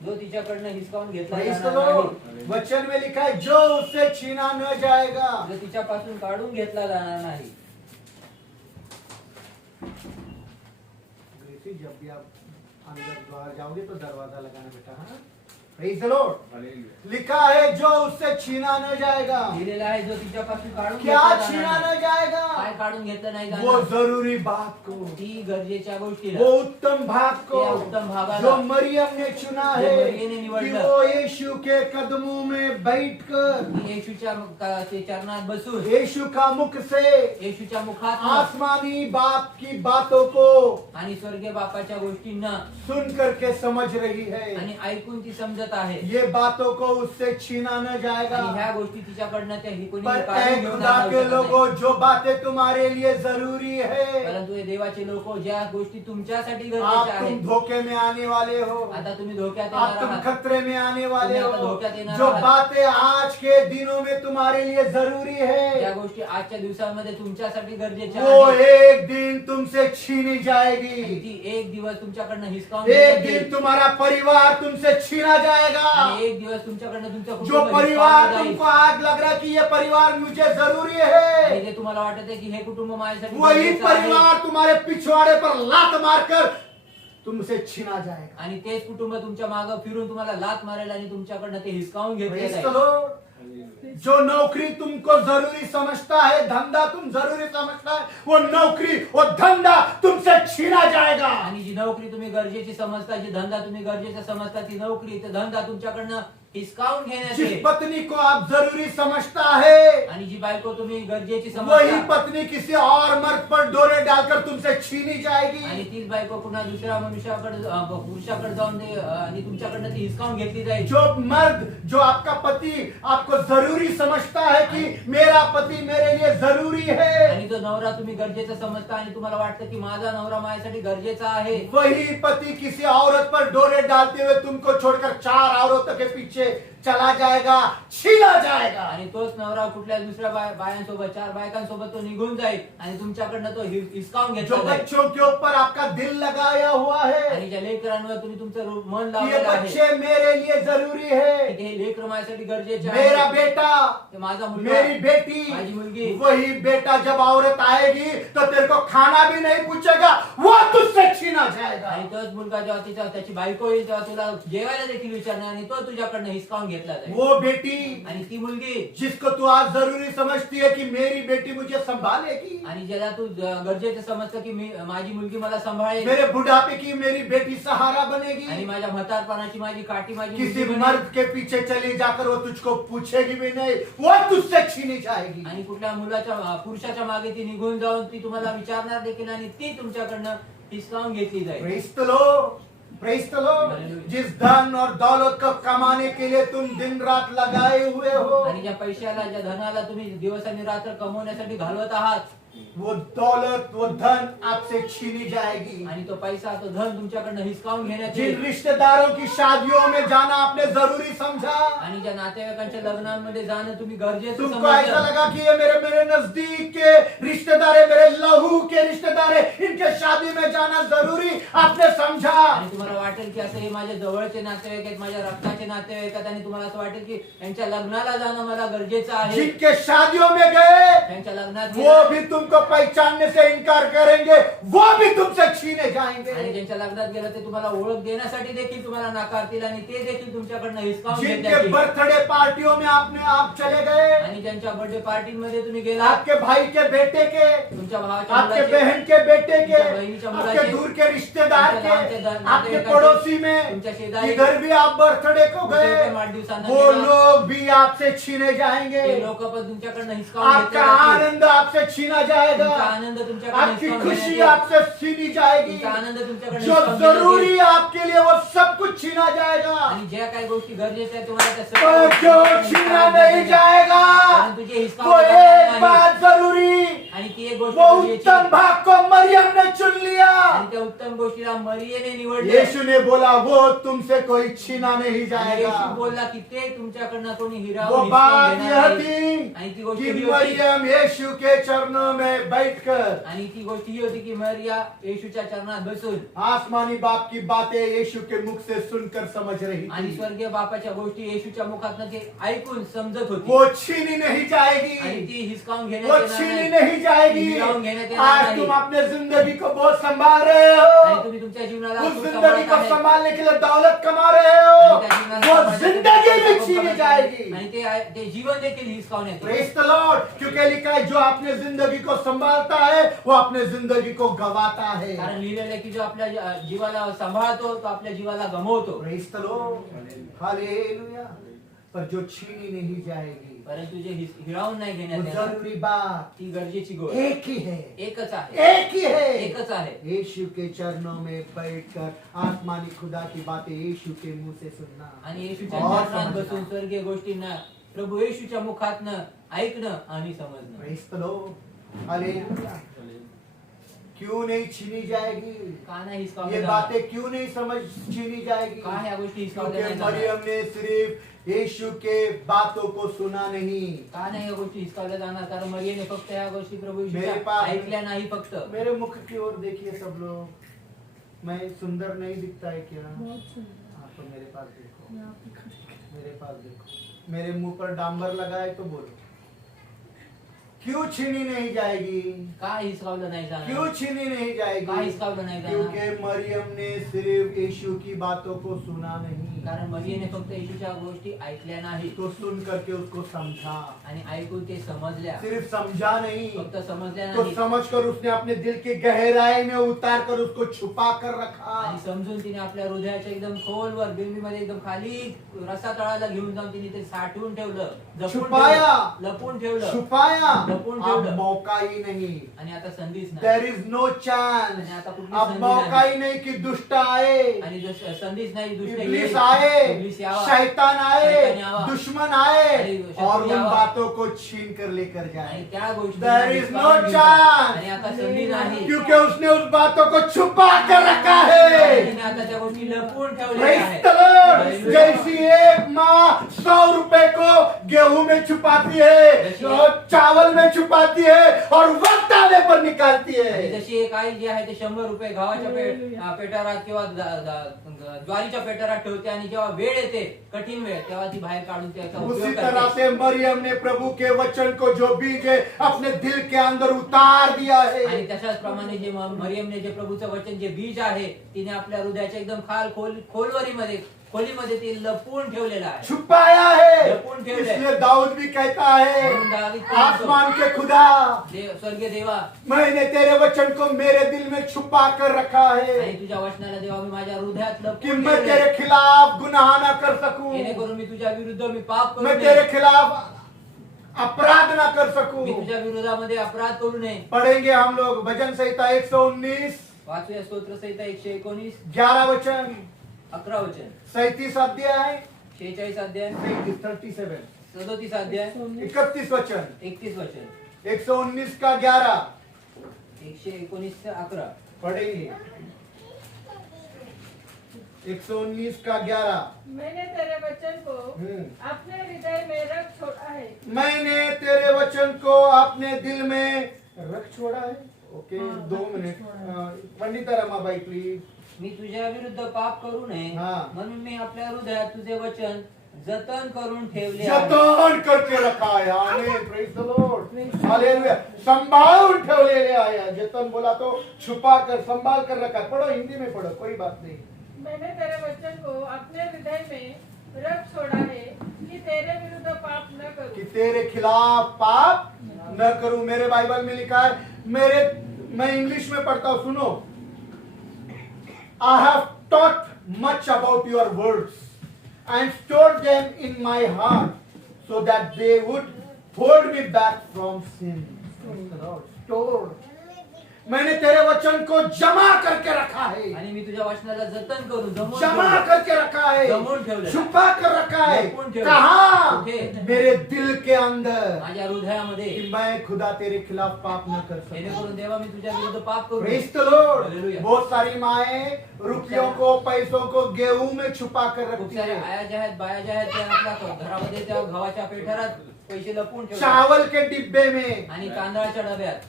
जो तिच्याकडनं हिसकावून घेतला Praise the जाणार Lord. नाही, वचन में लिखा है जो उससे छीना न जाएगा. जो तिच्यापासून काढून घेतला जाणार नाही. ग्रेसी, जब भी आप अंदर द्वार जाओगे तो दरवाजा लगाना बेटा. हाँ, Praise the Lord. लिखा है जो उससे छीना न जाएगा। लिहिलेलं आहे जो तिच्यापासून काढून क्या घेतला छीना जाणार न जाएगा? काय काढून घेतलं नाही वो जाणार जरूरी बात को, ती गरजेच्या वो गोष्टीला उत्तम भाग को, त्या उत्तम भागाला जो मरियम ने चुना जो है मरियमने कि निवडलं, वो यीशु के कदमों में बैठकर ती येशूच्या ते चरणात बसून यीशु का मुख से येशूच्या मुखात आसमानी बाप की बातों को आणि स्वर्गीय बापाच्या गोष्टींना सुन करके समझ रही है। आणि ऐकून ती समजत आहे ये बातों को उससे छीना न आणि जाएगा। ह्या गोष्टी तिच्याकडनं त्या कोणी पर काढून ऐ घेऊन खुदा जाऊ के शकत नाही. लोगों, जो बातें तुम्हारे लिए जरूरी है, परंतु हे देवाचे लोक ज्या गोष्टी तुमच्यासाठी आप गरजेच्या तुम आहेत धोखे में आने वाले हो, आता तुम्ही धोक्यात आप येणार तुम आहात खतरे में आने वाले तुम्ही आता हो। धोक्यात येणार जो आहात. बातें आज के दिनों में तुम्हारे लिए जरूरी ज्या है, गोष्टी आजच्या दिवसांमध्ये तुमच्यासाठी गरजेच्या वो आहेत एक दिन तुमसे छीनी आणि जाएगी। ती एक दिवस तुमच्याकडनं हिसकावून एक घेण्यात दिन येईल. तुम्हारा परिवार तुमसे छीना जाएगा। आणि एक दिवस तुमच्याकडनं तुमचं जो कुटुंब परिवार हिसकावलं तुमको जाईल. आज लग रहा है कि ये परिवार मुझे जरूरी आणि है, ते तुम्हाला वाटत आहे की हे कुटुंब माझ्यासाठी वही गरजेचं आहे. परिवार तुम्हारे पिछवाड़े पर लात मारकर तुमसे छीना जाएगा। आणि तेच कुटुंब तुमच्या मागे फिरून तुम्हाला लात मारेल आणि तुमच्याकडनं ते हिसकावून घेतले Praise जाईल. the Lord. जो नौकरी तुमको जरूरी समझता है, धंधा तुम जरूरी समझता है, वो नौकरी वो धंधा तुमसे छीना जाएगा। आणि जी नोकरी तुम्ही गरजेची समजता, जी धंदा तुम्ही गरजेचा समजता, ती नोकरी ते धंदा तुमच्याकडनं हिसकावून घेण्यात जिस येईल. पत्नी को आप जरूरी समझता है, आणि जी बायको तुम्ही गरजेची वही समजता पत्नी किसी और मर्द पर डोरे डालकर तुमसे छीनी आणि जाएगी। तीच बायको पुन्हा दुसऱ्या मनुष्याकडे पुरुषाकडे जाऊन ते आणि तुमच्याकडनं ती हिसकावून घेतली जाईल. जो मर्द, जो आपका पति आपको जरूरी समझता है कि मेरा पति मेरे लिए जरूरी है, आणि जो नवरा तुम्ही गरजेचा समजता आणि तुम्हाला वाटतं की माझा नवरा माझ्यासाठी गरजेचा आहे, वही पति किसी औरत पर डोरे डालते हुए तुमको छोड़कर 4 औरतों के पीछे चला जाएगा, छीना जाएगा। आणि तोच नवरा कुठल्या दुसऱ्या बायांसोबत 4 बायकांसोबत तो निघून जाईल आणि तुमच्याकडनं तो हिसकावून जो घेतला जाईल. बच्चों के ऊपर आपका दिल लगाया हुआ है आणि ज्या लेकरांवर तुम्ही तुमचं मन कि ये लावलेलं आहे बच्चे मेरे लिए जरूरी है, की हे लेकर माझ्यासाठी गरजेचे मेरा आहे, बेटा, ते माझा मुलगा, मेरी बेटी, माझी मुलगी, वही बेटा जब औरत आएगी तो तेरे को खाना भी नहीं पूछेगा, वो तुझसे छीना जाएगा। आणि तोच मुलगा जेव्हा त्याची बायको येईल तेव्हा तुला जेवायला देखील विचारणार आणि तो तुझ्याकडनं हिसकावून घेतला जाईल. वो बेटी आणि ती मुलगी जिसको तू आज जरूरी समझती है कि मेरी बेटी मुझे संभालेगी, आणि ज्याला तू गरजेचं समजतं की माझी मुलगी मला सांभाळेल मेरे बुढ़ापे की मेरी बेटी सहारा आणि बनेगी, माझ्या म्हातारपणाची माझी काठी माझी किसी मुलगी बनेल. मर्द के पीछे चली जाकर वो तुझको पूछेगी भी नहीं, वो तुझसे छीनी जाएगी। आणि कुठल्या मुलाच्या पुरुषाच्या मागे ती निघून जाऊन ती तुम्हाला विचारणार देखील आणि ती तुमच्याकडनं हिसकावून घेतली जाईल. Praise the Lord. Praise the Lord. Hallelujah. जिस धन और दौलत को कमाने के लिए तुम दिन रात लगाए हुए हो, आणि ज्या पैशाला ज्या धनाला तुम्ही दिवस आणि रात्र कमवण्यासाठी घालवत आहात वो दौलत वो धन आपसे छीनी जाएगी। आणि तो पैसा तो धन तुमच्याकडनं हिसकावून घेण्यात जिन येईल. रिश्तेदारों की शादियों में जाना आपने जरूरी समझा, आणि ज्या नातेवाईकांच्या लग्नांमध्ये जाणं तुम्ही गरजेचं तुमको ऐसा समजलं लगा कि ये मेरे मेरे नजदीक के रिश्तेदार है, मेरे लहू के रिश्तेदार है, इनके शादी में जाना जरूरी आपने समझा। आणि तुम्हाला वाटेल की असं हे माझ्या जवळचे नातेवाईक आहेत, माझ्या रक्ताचे नातेवाईक आहेत आणि तुम्हाला असं वाटेल की यांच्या लग्नाला जाणं मला गरजेचं आहे. जिनके शादियों में गए त्यांच्या लग्नात वो गेलं भी तुमको पहचानने से इनकार करेंगे, वो भी तुमसे छीने आणि जाएंगे। ज्यांच्या लग्नात गेलं ते तुम्हाला ओळख देण्यासाठी देखील तुम्हाला नाकारतील आणि ते देखील तुमच्याकडनं हिसकावून जिनके घेतल्याची. बर्थडे पार्टियों में आप चले गए, आणि ज्यांच्या बर्थडे पार्टीमध्ये तुम्ही गेला आपके भाई के बेटे के, तुमच्या भावाच्या आपके मुलाचे, बहन के बेटे के, तुमच्या बहिणीच्या आपके मुलाचे, दूर के रिश्तेदार तुमच्या के, लांबचे आपके नातेवाईकाचे, पड़ोसी में, तुमच्या शेजारी, इधर भी आप बर्थडे को कुठे गए, पण वाढदिवसांना वो गेला, लोग भी आपसे छीने ते जाएंगे। लोक पण तुमच्याकडनं हिसकावून घेतले आपका जातील. आनंद आपसे छीना जाएगा, तुमचा आनंद तुमच्याकडनं आपकी हिसकावून खुशी घेण्यात आपसे छीनी जाएगी, तुमचा आनंद तुमच्याकडनं जो हिसकावून घेण्यात जरूरी येईल. है आपके लिए वो सब कुछ छीना जाएगा। आणि ज्या काही गोष्टी गरजेच्या आहेत तुम्हाला त्या तो सर्व जो गोष्टी छीना हिसकावून नहीं घेण्यात जाएगा, परंतु जे वो हिसकावून एक घेणार नाही बात जरूरी, आणि ती एक गोष्ट वो गरजेची उत्तम भाग को मरियम ने चुन लिया। आणि त्या उत्तम गोष्टीला मरियेने निवडले. यीशु ने बोला वो तुमसे कोई छीना नहीं आणि येशू जाएगा। बोलला की ते तुमच्याकडनं कोणी वो हिरावून बात हिसकावून यह घेणार नाही. थी आणि ती गोष्ट कि ही होती मरियम यीशु के चरणों में बैठकर आणि ती गोष्ट ही होती की मरिया येशूच्या चरणात बसून आसमानी बाप की बातें यीशु के मुख से सुनकर समझ रही आणि थी। स्वर्गीय बापाच्या गोष्टी येशूच्या मुखातनं ते ऐकून समजत होती वो छीनी नहीं आणि जाएगी, ती हिसकावून वो घेण्यात येणार छीनी नाही. नहीं जाएगी। हिरावून घेण्यात येणार आज नाही. तुम अपने जिंदगी को बहुत संभाल रहे आणि हो, तुम्ही तुमच्या जीवनाला उस खूप जिंदगी सांभाळत को आहे. संभालने के लिए दौलत कमा रहे हो, आणि त्या जीवनाला वो सांभाळण्यासाठी जाएगी। आणि ते जीवन देखील हिसकावण्यात येईल. प्रेज द लॉर्ड, क्योंकि लिखा है जो अपने जिंदगी को संभालता है वो अपने जिंदगी को गवाता है। कारण लिहिलेलं आहे की जो आपल्या जीवाला सांभाळतो तो आपल्या जीवाला गमवतो. Praise the lord, hallelujah. पर जो छीनी नहीं जाएगी, परंतु जे हिरावून नाही वो घेण्यात येणार जरूरी बात ती गरजेची गोष्ट एक ही है, एकच आहे. एक ही है। एकच आहे. यीशु के चरणों में बैठकर आसमानी खुदा की बातें यीशु के मुंह से सुनना आणि येशूच्या और चरणात समझना। बसून स्वर्गीय गोष्टींना प्रभू येशूच्या मुखातनं ऐकणं आणि समजणं. Praise the lord, hallelujah. क्यों नहीं छीनी जाएगी का नाही ये हिसकावल्या जाणार? बातें, क्यों नहीं समझ छीनी जाएगी? का ह्या गोष्टी हिसकावल्या क्योंकि नाही मरियम जाणार? ने सिर्फ यीशु के बातों को सुना नहीं। का नाही या गोष्टी हिसकावल्या जाणार? कारण मरियमने फक्त ह्या गोष्टी प्रभू मेरे येशूच्या पास- ऐकल्या नाही फक्त. मेरे मुख की ओर देखिए सब लोग, मैं सुंदर नहीं दिखता है क्या? बहुत सुंदर। हाँ, तो मेरे पास देखो, मैं आपकी खड़ी मेरे पास देखो। मेरे मुंह पर डांबर लगा है तो बोलो, क्यों छीनी नहीं जाएगी? का हिसकावलं नाही क्यों जाणार? छीनी नहीं जाएगी? का हिसकावलं नाही जाणार? क्योंकि मरियम ने सिर्फ यीशु की बातों को सुना नहीं, कारण मरियमने फक्त येशूच्या गोष्टी ऐकल्या नाही तो सुन करके उसको समझा। आणि ऐकून ते समजल्या. सिर्फ समझा नहीं, फक्त समजल्या तो नाही समझकर उसने अपने दिल की गहराई में उतार कर उसको छुपा कर रखा। आणि समजून तिने आपल्या हृदयाच्या एकदम खोलवर बिंबीमध्ये एकदम खाली रसा तळाला घेऊन जाऊन तिने ते साठवून ठेवलं, जपून छुपाया, ठेवलं, लपून ठेवलं. छुपाया, लपून अब ठेवलं. मौका ही नहीं। आणि आता संधीच नाही. देयर इज नो चांस, आणि आता कुठली अब संधी मौका नाही. ही नहीं कि दुष्ट आए, आणि जसं संधीच नाही, दुष्ट इब्लीस येईल, आए, इब्लीस यावा, शैतान आए, शैतान यावा, दुश्मन आए आणि शत्रु और उन यावा. बातों को छीन कर लेकर आणि जाए। त्या गोष्टी There is no chance. आणि आता संधी नाही. क्योंकि उसने उस बातों को छुपा कर रखा है। आणि तिने आता त्या गोष्टी लपवून ठेवलेल्या Praise आहेत. the Lord. Hallelujah. जैसी एक माँ 100 रुपए को गेहूं में छुपाती है जैसी- और चावल में छुपाती है और वक्त आने पर निकालती आणि है। जशी एक आई जी आहे ते 100 रुपये गव्हाच्या पेटारात किंवा ज्वारीच्या पेटारात ठेवते आणि जेव्हा वेळ येते कठीण वेळ तेव्हा ती बाहेर काढून त्याचा उसी उपयोग तरह करते. से मरियम ने प्रभु के वचन को जो बीज है अपने दिल के अंदर उतार दिया आणि है। तशाच प्रमाणे जे मरियमने जे प्रभूचं वचन जे बीज आहे तिने आपल्या हृदयाच्या एकदम खोलीमध्ये ते लपवून ठेवलेलं आहे. छुपाया है। लपून ठेवलंय. इसलिए दाऊद भी कहता है, म्हणून दावीद म्हणतो, आसमान के खुदा, स्वर्गीय देवा मैंने तेरे वचन को मेरे दिल में छुपा कर रखा आणि है तुझ्या वचनाला देवा मी माझ्या हृदयात कि लपवून मैं ठेवलंय. तेरे खिलाफ गुनाह न कर सकूं, जेणेकरून मी तुझ्या विरुद्ध मी पाप करू मैं नये. तेरे खिलाफ अपराध न कर सकूं। मी तुझ्या विरोधामध्ये अपराध करू नये. पढ़ेंगे हम लोग भजन संहिता 119 वाचूया स्तोत्र संहिता 119 11 वचन, 11 वचन, 37 अध्याय, 46 अध्याय, 37 37 अध्याय, 31 वचन, 31 वचन, 119 का 11 119 से 11. पढ़ेंगे। 119 का 11। मैंने तेरे वचन को हम्म। अपने हृदय में रख छोड़ा है। मैंने तेरे वचन को अपने दिल में रख छोड़ा है। ओके, हाँ, 2 रख मिनट। छोड़ा है। पंडिता रमाबाई प्लीज। मी तुझ्या विरुद्ध पाप करू नये हा. म्हणून मी आपल्या हृदयात तुझे वचन जतन करून ठेवले आहे. जतन करके रखा है। आमीन, प्रेज द लॉर्ड, हालेलुया। संभाळून ठेवलेले आहे। जतन बोला तो छुपा कर, संभाल कर रखा। पढ़ो, हिंदी में पढ़ो, कोई बात नहीं। मैंने तेरे वचन को अपने हृदय में रख छोड़ा है कि तेरे विरुद्ध पाप न कि करूं। तेरे खिलाफ पाप न करूं। मेरे बाइबल में लिखा है, मैं इंग्लिश में पढ़ता हूं, सुनो। I have taught much about your words and stored them in my heart so that they would hold me back from sin. Stored. मैंने तेरे वचन को जमा करके रखा है। आणि मी तुझ्या वचनाला जतन करून जमवून जमा ठेवलं. करके रखा है, जमून ठेवलं. छुपा कर रखा है। लपून ठेवलं. कहा? कुठे? मेरे दिल के अंदर, माझ्या हृदयामध्ये कि मैं खुदा तेरे खिलाफ पाप न कर सकूं। जेणेकरून देवा मी तुझ्या विरुद्ध पाप करू नये. Praise the Lord. Hallelujah. बहुत सारी माएं रुपयों को, पैसों को गेहूं में छुपा कर खूप रखती साऱ्या है। आया ज्या आहेत बाया ज्या आहेत त्या आपल्या घरामध्ये त्या गव्हाच्या पेठारात पैसे लपून ठेवतात चावल के डिब्बे में, आणि तांदळाच्या डब्यात,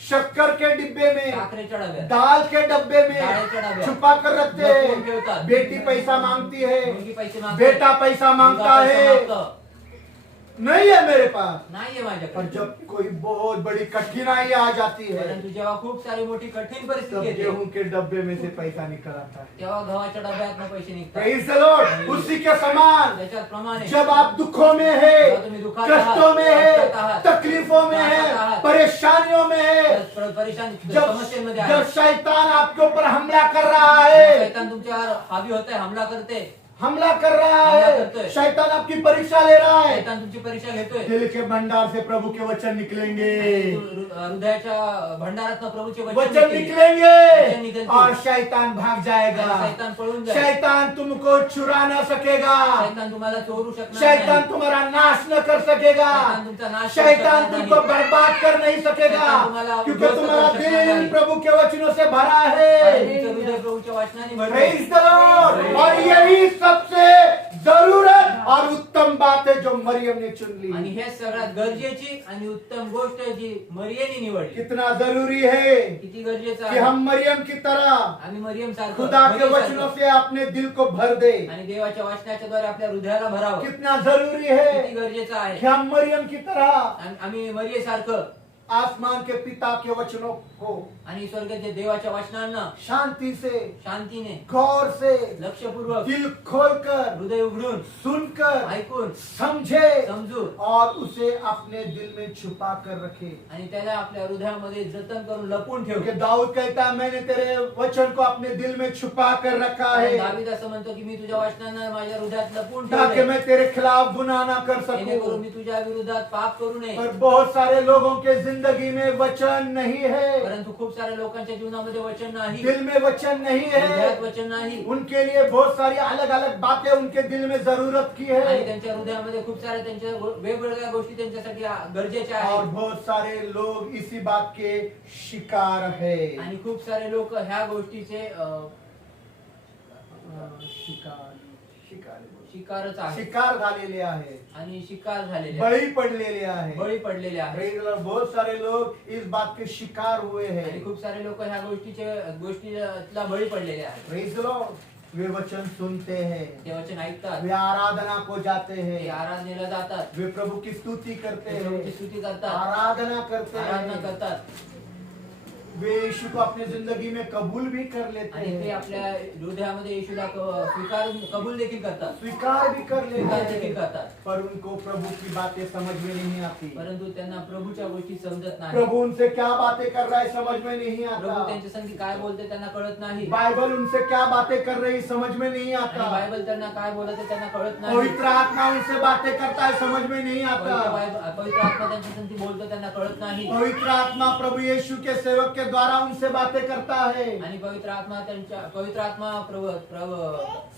शक्कर के डिब्बे में, साखरेच्या डब्यात, दाल के डब्बे में दालेच्या डब्यात छुपा कर रखते लपून ठेवतात. हैं। बेटी पैसा मांगती है, मुलगी पैसे मागते, बेटा पैसा मांगता मुलगा पैसा है, मागतो. नहीं है मेरे पास। नाहीये पर माझ्याकडे। जब कोई बहुत बड़ी कठिनाई आ जाती है परंतु जेव्हा खूप सारी मोठी कठीण तब परिस्थिती येते गेहूं के डब्बे में से पैसा निकल आता है। तेव्हा गव्हाच्या डब्यातनं पैसे निघतात। Praise the Lord। उसी के समान त्याच्यात प्रमाणे जब आप दुखों में है, जेव्हा तुम्ही दुःखात आहात, कष्टों में है, कष्टात आहात, तकलीफों में त्रासात है, आहात, परेशानियों में है, परेशान जब समस्येमध्ये जब आहे, शैतान आपके ऊपर हमला कर रहा है, शैतान तुमच्यावर हावी होत आहे, हमला कर रहा हमला है, करतोय। शैतान आपकी परीक्षा ले रहा है, शैतान तुमची परीक्षा घेतोय। दिल के भंडार से प्रभु के वचन निकलेंगे, हृदयाच्या भंडारातनं प्रभूचे वचन वचन निकलेंगे निकलतील। और शैतान भाग जाएगा। शैतान पळून जाईल। शैतान तुमको चुरा न सकेगा, शैतान तुम्हाला चोरू शकणार शैतान नाही। तुम्हारा नाश न कर सकेगा, शैतान तुमचा नाश करू शैतान शकणार तुमको नाही। बर्बाद कर नहीं सकेगा, शैतान तुम्हाला क्योंकि उद्ध्वस्त तुम्हारा करू शकणार दिल नाही। प्रभु के वचनों से भरा कारण है। तुमचं हृदय प्रभूच्या वचनाने भरलंय। Praise the Lord। और यही सबसे जरूरत और उत्तम बात है जो मरियम ने चुन ली। आणि हे सगळ्यात गरजेची आणि उत्तम गोष्ट जी मरियमने निवडली। कितना जरूरी है किती गरजेचं कि आहे हम मरियम की तरह आम्ही मरियम सारखं खुदा के मरियम वचनों सारखं से अपने दिल को भर दे। आणि देवाच्या वचनाच्या द्वारे आपल्या हृदयाला भरावं। कितना जरूरी है किती गरजेचं आहे कि हम मरियम की तरह आम्ही मरिये सारखं आसमान के पिता के वचनों को आणि स्वर्गाच्या देवाच्या वचनांना शांति से, शांतीने, गौर से, लक्षपूर्वक, दिल खोलकर, हृदय उघडून, सुनकर, ऐकून, समझे समजून और उसे अपने दिल में छुपा कर रखे। आणि त्याला आपल्या हृदयामध्ये जतन करून लपून ठेव। क्योंकि दाऊद कहता है मैंने तेरे वचन को अपने दिल में छुपा कर रखा है दावीद असं म्हणतो की मी तुझ्या वचनांना माझ्या हृदयात लपून ताकि ठेवले मैं तेरे खिलाफ गुनाह ना कर जेणेकरून सकूं। मी तुझ्या विरोधात पाप करू नये। पर बहुत सारे लोगों के जिंदगी में वचन नहीं है, परंतु खूप साऱ्या लोकांच्या जीवनामध्ये वचन नाही, दिल में वचन नहीं हृदयात है। वचन नाही उनके लिए बहुत सारी अलग अलग बातें उनके दिल में जरूरत की आणि है त्यांच्या हृदयामध्ये खूप साऱ्या त्यांच्या वेगवेगळ्या गोष्टी त्यांच्यासाठी गरजेच्या और आहेत। बहुत सारे लोग इसी बात के शिकार है। आणि खूप सारे लोक ह्या गोष्टीचे शिकार शिकार शिकारच आहेत शिकार झालेले आहे, आणि शिकार झालेले आहेत, बळी पडलेले आहे। बळी पडलेले आहेत। Praise the Lord। बहुत सारे लोग इस बात के शिकार हुए आणि हैं। खूप सारे लोक ह्या गोष्टीला बळी पडलेले आहेत। Praise the Lord। वे वचन सुनते हैं, ते वचन ऐकतात, वे आराधना को जाते ते हैं, आराधनेला जातात, वे प्रभु की स्तुति करते ते प्रभूची हैं, स्तुती करतात, आराधना करते आराधना हैं, करतात वे यीशु को अपने जिंदगी में कबूल भी कर लेते आणि ते हैं, आपल्या हृदयामध्ये येशूला कबूल देखील करतात, स्वीकार भी कर लेते स्वीकार देखील हैं, करतात। पर उनको प्रभु की बातें समझ में नहीं आती। परंतु त्यांना प्रभूच्या गोष्टी समजत नाही। प्रभु उनसे क्या बातें कर रहा है समझ में नहीं प्रभू आता। त्यांच्या संगी काय बोलते त्यांना कळत नाही, बाइबल उनसे क्या बातें कर रही समझ में नहीं आणि आता। बायबल त्यांना काय बोलते त्यांना कळत नाही। पवित्र आत्मा उनसे बातें करता है समझ में नहीं आता। पवित्र आत्मा त्यांच्या संगी बोलतो त्यांना कळत नाही, पवित्र आत्मा प्रभु यीशु के सेवक के द्वारा उनसे बातें करता है, आणि पवित्र आत्मा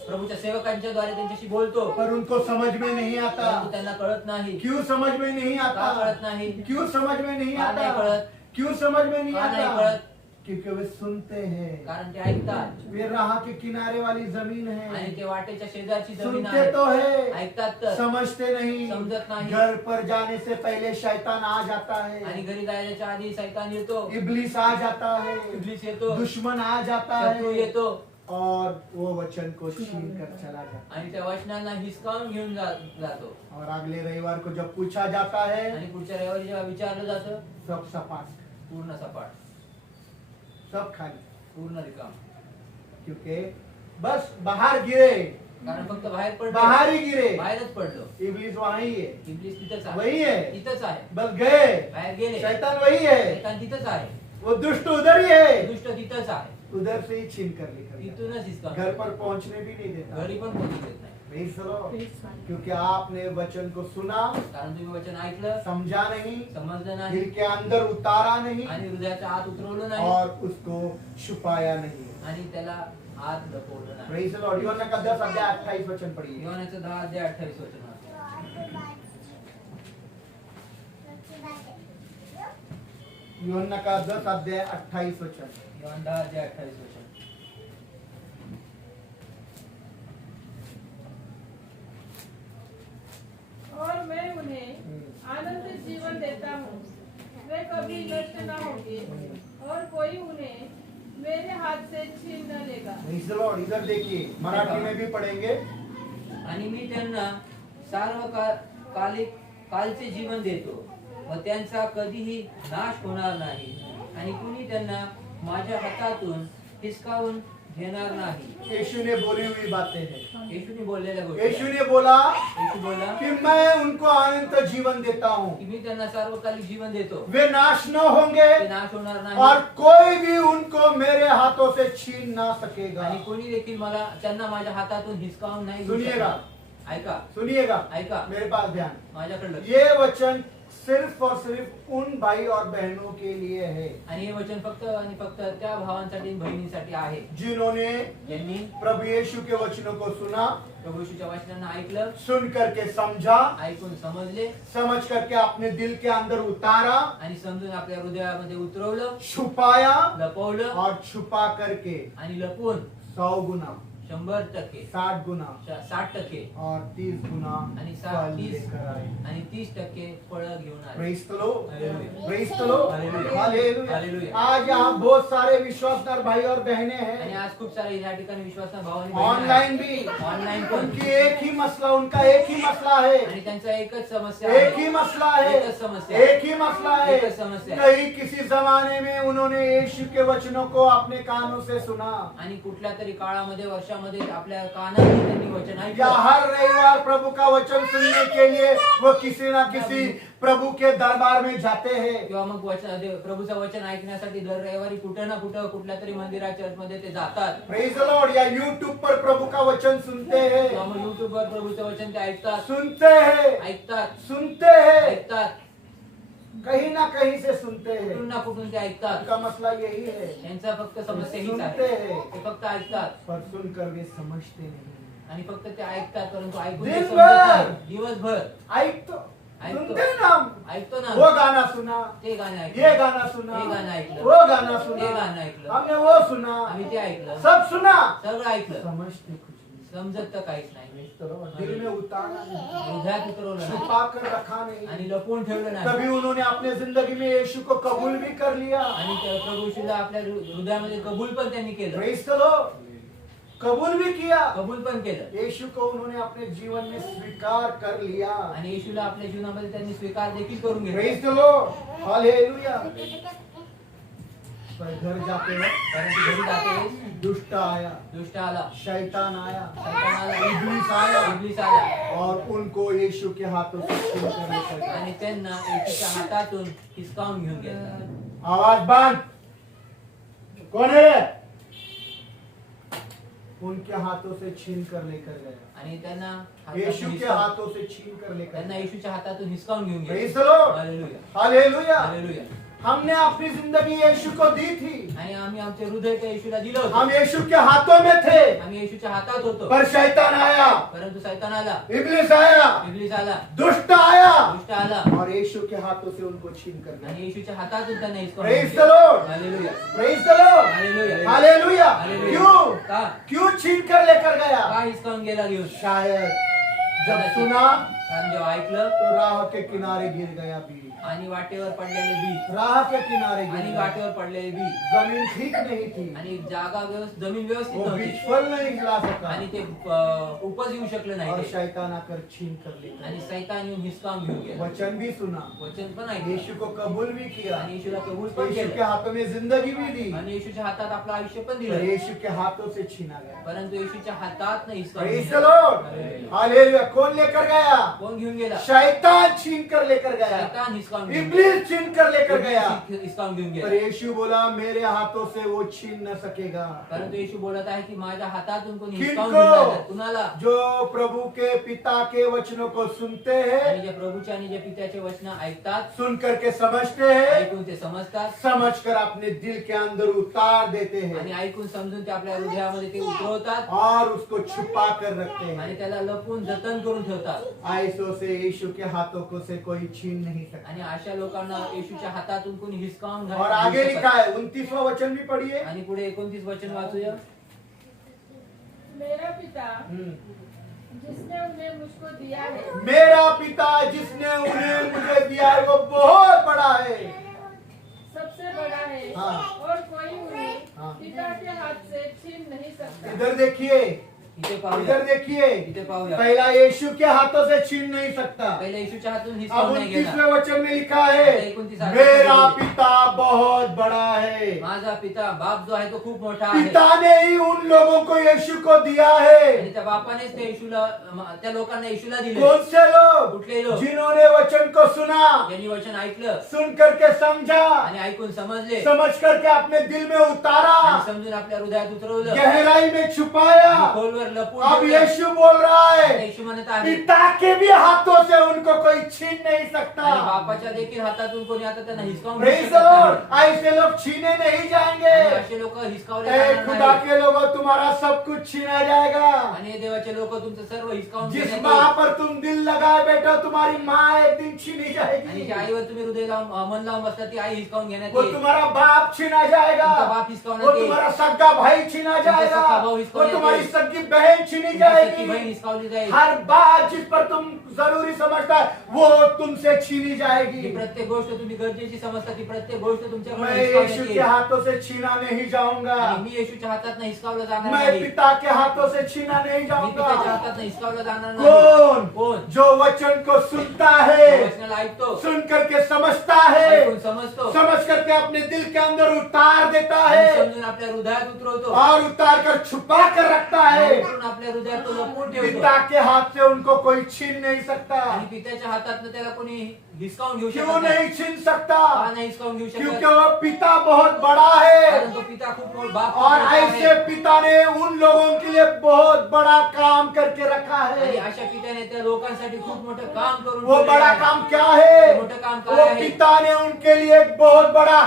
प्रभूच्या सेवकांच्या द्वारे त्यांच्याशी बोलतो, पर उनको समझ में नहीं परंतु आता। त्यांना कळत नाही। क्यों समझ में नहीं का आता? कळत नाही? क्यों समझ में नहीं का नाही आता? कळत? क्यों समझ में नहीं का नाही आता? कळत? क्योंकि वे सुनते हैं, कारण ते ऐकतात, वे राह के किनारे वाली जमीन आणि है, ते वाटेच्या शेजारची जमीन सुनते आहे, तो है, ऐकतात तर समझते नहीं। समझत नहीं। घर पर जाने से पहले शैतान आ जाता आणि है, घरी जायच्या आधी सैतान येतो, इब्लीस आ जाता है, इब्लीस येतो, दुश्मन आ जाता शत्रू है येतो, और वो वचन को छीन कर चला जाता आणि त्या वचनांना हिसकावून घेऊन जातो। है। और अगले रविवार को जब पूछा जाता है आणि पुढच्या रविवारी जेव्हा विचारलं जातं, सब सपाट, पूर्ण सपाट, सब खाली, पूर्ण रिकाम, क्योंकि बस बाहर गिरे, कारण फक्त बाहेर पडलो, बाहर ही गिरे, बाहेरच पडलो, इब्लीस वहीं ही है, इब्लीस तिथंच आहे, वही है, तिथंच आहे, बस गए, बाहेर गेले, शैतान वही है, शैतान तिथंच आहे, वो दुष्ट उधर ही है, दुष्ट तिथंच आहे, उधर से ही छीन कर लेकर जाता तिथूनच है। हिसकावून घर पर पहुंचने भी नहीं देता। घरी पण पोहोचू देत नाही, Praise the Lord। क्योंकि आपने वचन को सुना, कारण तुम्ही वचन ऐकलं, समझा नहीं, समजलं नाही, दिल के अंदर उतारा नहीं आणि हृदयाच्या आत उतरवलं नाही, और उसको छुपाया नहीं। आणि त्याला आत लपवलं नाही। Praise the Lord। यूहन्ना का 10 अध्याय 28 वचन पढ़िए। योहानाचं 10 अध्याय 28 वचन वाचा। यूहन्ना का 10 अध्याय 28 वचन। योहान 10 अध्याय 28 वचन। और मैं उन्हें आनंद जीवन देता हूँ, वे कभी नष्ट न होंगे और कोई उन्हें मेरे हाथ से छीन न लेगा। Praise the Lord। इधर देखिए, मराठी में भी पढ़ेंगे। आणि मी त्यांना सार्वकालिक कालचे जीवन देतो व त्यांचा कधीही नाश होणार नाही आणि कुणी त्यांना माझ्या हातातून हिसकावून घेणार नाही. यीशु ने बोली हुई बातें हैं. येशूने बोललेल्या गोष्टी यीशु ने बोला येशू बोला कि मैं उनको अनंत जीवन देता हूँ. की मी त्यांना सार्वकालिक जीवन देतो, वे नाश न होंगे ते नाश होणार नाही और कोई भी उनको मेरे हाथों से छीन ना सकेगा. आणि कोणी देखील मला त्यांना माझ्या हातातून हिसकावून नाही घेऊ सुनिएगा. शकत. ऐका सुनिएगा, ऐका मेरे पास ध्यान. माझ्याकडे लक्ष. ये वचन सिर्फ और सिर्फ उन भाई और बहनों के लिए है आणि हे वचन फक्त आणि फक्त त्या भावांसाठी आणि बहिणींसाठी आहे जिन्होंने ज्यांनी प्रभु यीशु के वचनों को सुना, प्रभू येशूच्या वचनांना ऐकलं, सुन करके समझा, ऐकून समजले समझ करके अपने दिल के अंदर उतारा, आणि समजून आपल्या हृदयामध्ये उतरवलं, छुपाया लपवलं और छुपा करके आणि लपवून 100 गुना, 100%, 60 गुना 60% और 30 गुना आणि फल 30 लेकर आए. आणि 30% फळं घेऊन आले. Praise the lord. Hallelujah. Praise the lord. Hallelujah. Hallelujah. Hallelujah. आज यहाँ बहुत सारे विश्वासदार भाई और बहनें आणि हैं, आज खूप सारे या ठिकाणी विश्वास भावानी ऑनलाइन भी. ऑनलाइन पण उनकी एक ही मसला, उनका एक ही मसला है, आणि त्यांचा एकच समस्या एक ही मसला है, एकच समस्या. एक ही मसला है. एकच समस्या आहे. कहीं किसी जमाने में उन्होंने यीशु के वचनों को अपने कानों से सुना, आणि कुठल्या तरी काळामध्ये वर्षामध्ये आपल्या कानाने त्यांनी वचन या ऐकलं हर रविवार प्रभु का वचन सुनने के लिए वो किसी ना किसी प्रभु के दरबार में जाते हैं. किंवा मग प्रभूचं वचन ऐकण्यासाठी दर रविवारी कुठं ना कुठं कुठल्या तरी मंदिरात चर्चमध्ये ते जातात. Praise the Lord. या यूट्यूब पर प्रभु का वचन सुनते किंवा हैं, मग युट्यूबवर प्रभूचं वचन ते ऐकतात सुनते हैं, ऐकतात सुनते हैं, ऐकतात कहीं ना कहीं से सुनते हैं. कुठून ना कुठून ते ऐकतात. उनका मसला यही है, त्यांचा फक्त समस्या हीच सुनते आहे, हैं ते फक्त ऐकतात पर सुनकर वे समझते नहीं. आणि फक्त ते ऐकतात परंतु ऐकून ते दिनभर. समजत नाही. दिवसभर ऐकतो, ऐकतो. सुनते ना. ऐकतो ना, वो गाना सुना, ते गाणं ऐकलं, ये गाना सुना, हे गाणं ऐकलं, वो गाना हे सुना, गाणं ऐकलं, हमने वो सुना, आम्ही ते ऐकलं, सब सुना, सगळं ऐकलं, समझते कुछ नहीं. समजत तर काहीच नाही, दिल में उतारा नहीं, हृदयात उतरवलं नाही छुपा कर रखा नहीं. आणि लपवून ठेवलं नाही. कभी उन्होंने अपने जिंदगी में यीशु को कबूल भी कर लिया. आणि त्या प्रभू येशूला आपल्या हृदयामध्ये कबूल पण त्यांनी केलं, प्रेज द लॉर्ड. कबूल भी किया. कबूल पण केलं यीशु को उन्होंने अपने जीवन में स्वीकार कर लिया. आणि येशूला आपल्या जीवनामध्ये त्यांनी स्वीकार देखील करून प्रेज घेतला. The lord. हालेलुया. पर घर जाते वक्त परंतु घरी जाते वेळेस दुष्ट आया, दुष्ट आला, शैतान आया, शैतान आला, इब्लीस आया इब्लीस आला और उनको यीशु के हाथों से छीन कर लेकर गया. आणि त्यांना येशूच्या हातातून हिसकावून घेऊन गेला. आवाज बंद. कौन है? उनके हाथों से छीन कर लेकर गया. आणि त्यांना यीशु के हाथों से छीन कर लेकर त्यांना गया. येशूच्या हातातून हिसकावून घेऊन प्रेज गेला. The lord. Hallelujah, hallelujah. Hallelujah. हमने अपनी जिंदगी यीशु को दी थी. आणि आम्ही आमचे हृदय त्या येशूला दिलं हम होतं. यीशु के हाथों में थे, आम्ही येशूच्या हातात होतो, पर शैतान आया, परंतु शैतान आला, इब्लीस आया, इब्लीस आला, दुष्ट आया दुष्ट आला और यीशु के हाथों से उनको छीन कर गया. आणि येशूच्या हातातून त्यांना हिसकावून प्रेज घेऊन द गेला. Lord. Hallelujah, praise the lord. Hallelujah, hallelujah. Hallelujah. क्यों? का क्यों छीन कर लेकर गया? का हिसकावून गेला घेऊन? शायद जब कदाचित. सुना कारण जेव्हा ऐकलं तो राह के किनारे गिर गया बीज. आणि वाटेवर पडलेले बीज, राह के किनारे गिर आणि गया. वाटेवर पडलेले बीज, जमीन ठीक नहीं थी, आणि जागा जमीन व्यवस्थित वो नव्हती बीज फल नहीं खिला सका आणि ते उपज येऊ शकलं नाही और ते. शैतान आकर छीन कर लेकर आणि गया. सैतान येऊन हिसकावून घेऊन गेला. वचन भी सुना, वचन पण ऐकलं यीशु को कबूल भी किया, आणि येशूला कबूल पण यीशु के केलं हाथों में जिंदगी भी दी, आणि येशूच्या हातात आपलं आयुष्य पण पर दिलं, यीशु के हाथों से छीना गया. परंतु येशूच्या हातात न हिसकावून प्रेज द घेऊन लॉर्ड. गेला. हालेलुया. कौन लेकर गया? कोण घेऊन गेला? शैतान छीन कर लेकर गया, शैतान हिसकावून घेऊन इब्लीस छीन कर लेकर गया. इब्लीस हिसकावून घेऊन पर गेला. यीशु बोला मेरे हाथों से वो छीन न सकेगा. परंतु येशू बोलत आहे की माझ्या हातातून कोणी किनको? हिसकावून घेऊन जाणार. कुणाला? जो प्रभु के पिता के वचनों को सुनते हैं, आणि जे प्रभूचे आणि जे पित्याचे वचन ऐकतात, सुन करके समझते हैं, ऐकून ते समजतात समझकर अपने दिल के अंदर उतार देते आणि हैं ऐकून समजून ते आपल्या हृदयामध्ये ते उतरवतात और उसको छुपा कर रखते आणि हैं. त्याला लपवून जतन करून ठेवतात. ऐसों से यीशु के हाथों को से कोई छीन नहीं सकता. आणि अशा लोकांना येशूच्या हातातून कोणी हिसकावून घालू और आगे शकत. लिखा है 29वां वचन भी पढ़िए. आणि पुढे 29 वचन वाचूया. मेरा पिता हम्म. जिसने उन्हें मुझको दिया है मेरा पिता जिसने उन्हें मुझे दिया है वो बहुत बड़ा है. सबसे बड़ा है हाँ. और कोई उन्हें हाँ. पिता के हाथ से छीन नहीं सकता. इधर देखिए, इथे पाहूया इधर देखिए, इथे पाहूया पहला यीशु के हाथों से छीन नहीं सकता। पहिल्या येशूच्या हातून अब हिसकावून नाही 29वें गेला वचन में लिखा है, आता 29 मेरा पिता बहुत बड़ा है। माझा पिता बाप जो आहे तो खूप मोठा आहे पिता ने ही उन लोगों को यीशु को दिया है। आणि त्या बापानेच त्या येशूला त्या लोकांना येशूला दिले कौन से लोग? कुठले लोक जिन्होंने वचन को सुना, यांनी वचन ऐकलं सुन करके समझा, आणि ऐकून समजले समझ करके अपने दिल में उतारा, आणि समजून आपल्या हृदयात उतरवलं गहराई में छुपाया। आणि खोलवर लपून अब ठेवलं. यीशु बोल रहा आता है, येशू म्हणत आहे पिता के भी हाथों से उनको कोई छीन नहीं सकता। आणि बापाच्या देखील हातातून कोणी आता त्यांना हिसकावून घेऊ Praise शकत the Lord. नाही. ऐसे लोग छीने नहीं जाएंगे। आणि असे लोक हिसकावले ए जाणार खुदा नाही. के लोगों, तुम्हारा सब कुछ छीना जाएगा। आणि हे देवाचे लोक तुमचं सर्व हिसकावून जिस घेण्यात माँ येईल. पर तुम दिल लगाए बैठो, तुम्हारी माँ एक दिन छीनी आणि जाएगी। ज्या आईवर तुम्ही हृदय लावून मन लावून बसता ती आई हिसकावून घेण्यात वो येईल. तुम्हारा बाप छीना जाएगा, तुमचा बाप हिसकावण्यात वो येईल. तुम्हारा सगा भाई छीना जाएगा, सगा भाऊ वो हिसकावण्यात तुम्हारी येईल. सगी बहन छीनी तुमची सख्खी बहीण जाएगी। हिसकावली जाईल. हर बात जिस पर तुम जरूरी समझता है, वो तुमसे छीनी जी जाएगी। प्रत्येक गोष्ट तुम्ही गरजेची समजता ती प्रत्येक गोष्ट तुमच्याकडे मैं हिसकावण्यात यीशु के येईल. हाथों से छीना नहीं जाऊंगा। आणि मी येशूच्या हातात हिसकावलं जाणार मैं नाही. पिता के हाथों से छीना नहीं मी पित्याच्या जाऊंगा। हातात हिसकावलं जाणार नाही. कौन? कोण जो वचन को सुनता है, वचनाला ऐकतो सुन करके समझता है, ऐकून समजतो समझ करके अपने दिल के अंदर उतार देता आणि है समजून आपल्या हृदयात उतरवतो और उतार कर छुपा कर रखता आणि है। उतरून आपल्या हृदयात तो लपवून ठेवतो पिता के हाथ से उनको कोई छीन नहीं सकता। आणि पित्याच्या हातातनं त्याला कोणी हिसकावून घेऊ क्यों शकत नाही. नहीं छीन सकता? का नाही हिसकावून घेऊ क्योंकि शकत वो पिता बहुत बड़ा है कारण तो पिता खूप मोठा बाप खूप और मोठा आहे. ऐसे पिता ने उन लोगों के लिए बहुत बड़ा काम करके रखा आणि है। अशा पित्याने त्या लोकांसाठी खूप मोठं काम करून वो ठेवलेलं बड़ा आहे. काम क्या है? मोठं काम काय वो आहे? पिता ने उनके लिए एक बहुत बड़ा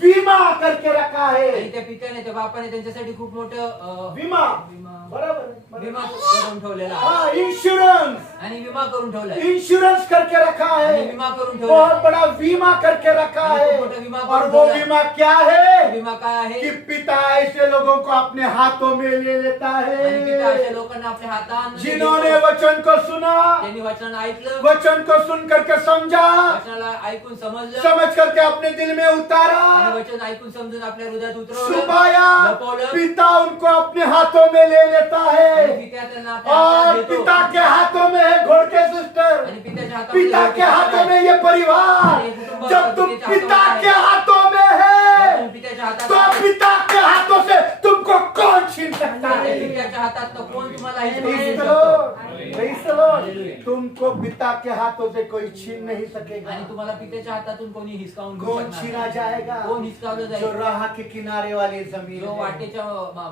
विमा करके रखा आणि है। त्या पित्याने त्या बापाने त्यांच्यासाठी खूप मोठं विमा विमा बराबर विमा करून ठेवलेला आहे. हाँ, इंश्योरेंस आणि विमा करून ठेवलाय इंश्योरेंस करके रखा आणि है। विमा करून बहुत ठेवलाय. बड़ा बीमा करके रखा आणि है। खूप मोठा विमा और करून वो ठेवलाय. बीमा क्या है? विमा काय आहे कि पिता ऐसे लोगों को अपने हाथों में ले लेता आणि पिता अशा है लोकांना आपल्या हातात जिन्होंने वचन को सुना, त्यांनी वचन ऐकलं वचन को सुन करके समझा, वचनाला ऐकून समजलं समझ करके अपने दिल में आणि उतारा, वचन ऐकून समजून आपल्या हृदयात उतरवलं छुपाया, लपवलं. पिता उनको अपने हाथों में ले लेता आणि है। पिता त्यांना आपल्या हातात और देतो. पिता के हाथों में है घोड़के सिस्टर, आणि पित्याच्या हातामध्ये पिता जो के हाथों में ये परिवार। जब तुम पिता के हाथों में है, तुम्ही पित्याच्या हातात तो पिता के हाथों से तुमको कौन छीन सकता आणि है? पित्याच्या हातात कोण तुम्हाला Praise हिसकावून the घेऊ Lord. शकतो. Praise the Lord. Hallelujah. तुमको पिता के हाथों से कोई छीन नहीं सकेगा। आणि तुम्हाला पित्याच्या हातातून कोणी हिसकावून घेऊ कौन शकणार छीना नाही. जाएगा? कोण हिसकावलं जो जाईल राह के किनारे वाली जमीन जो है, वाटेच्या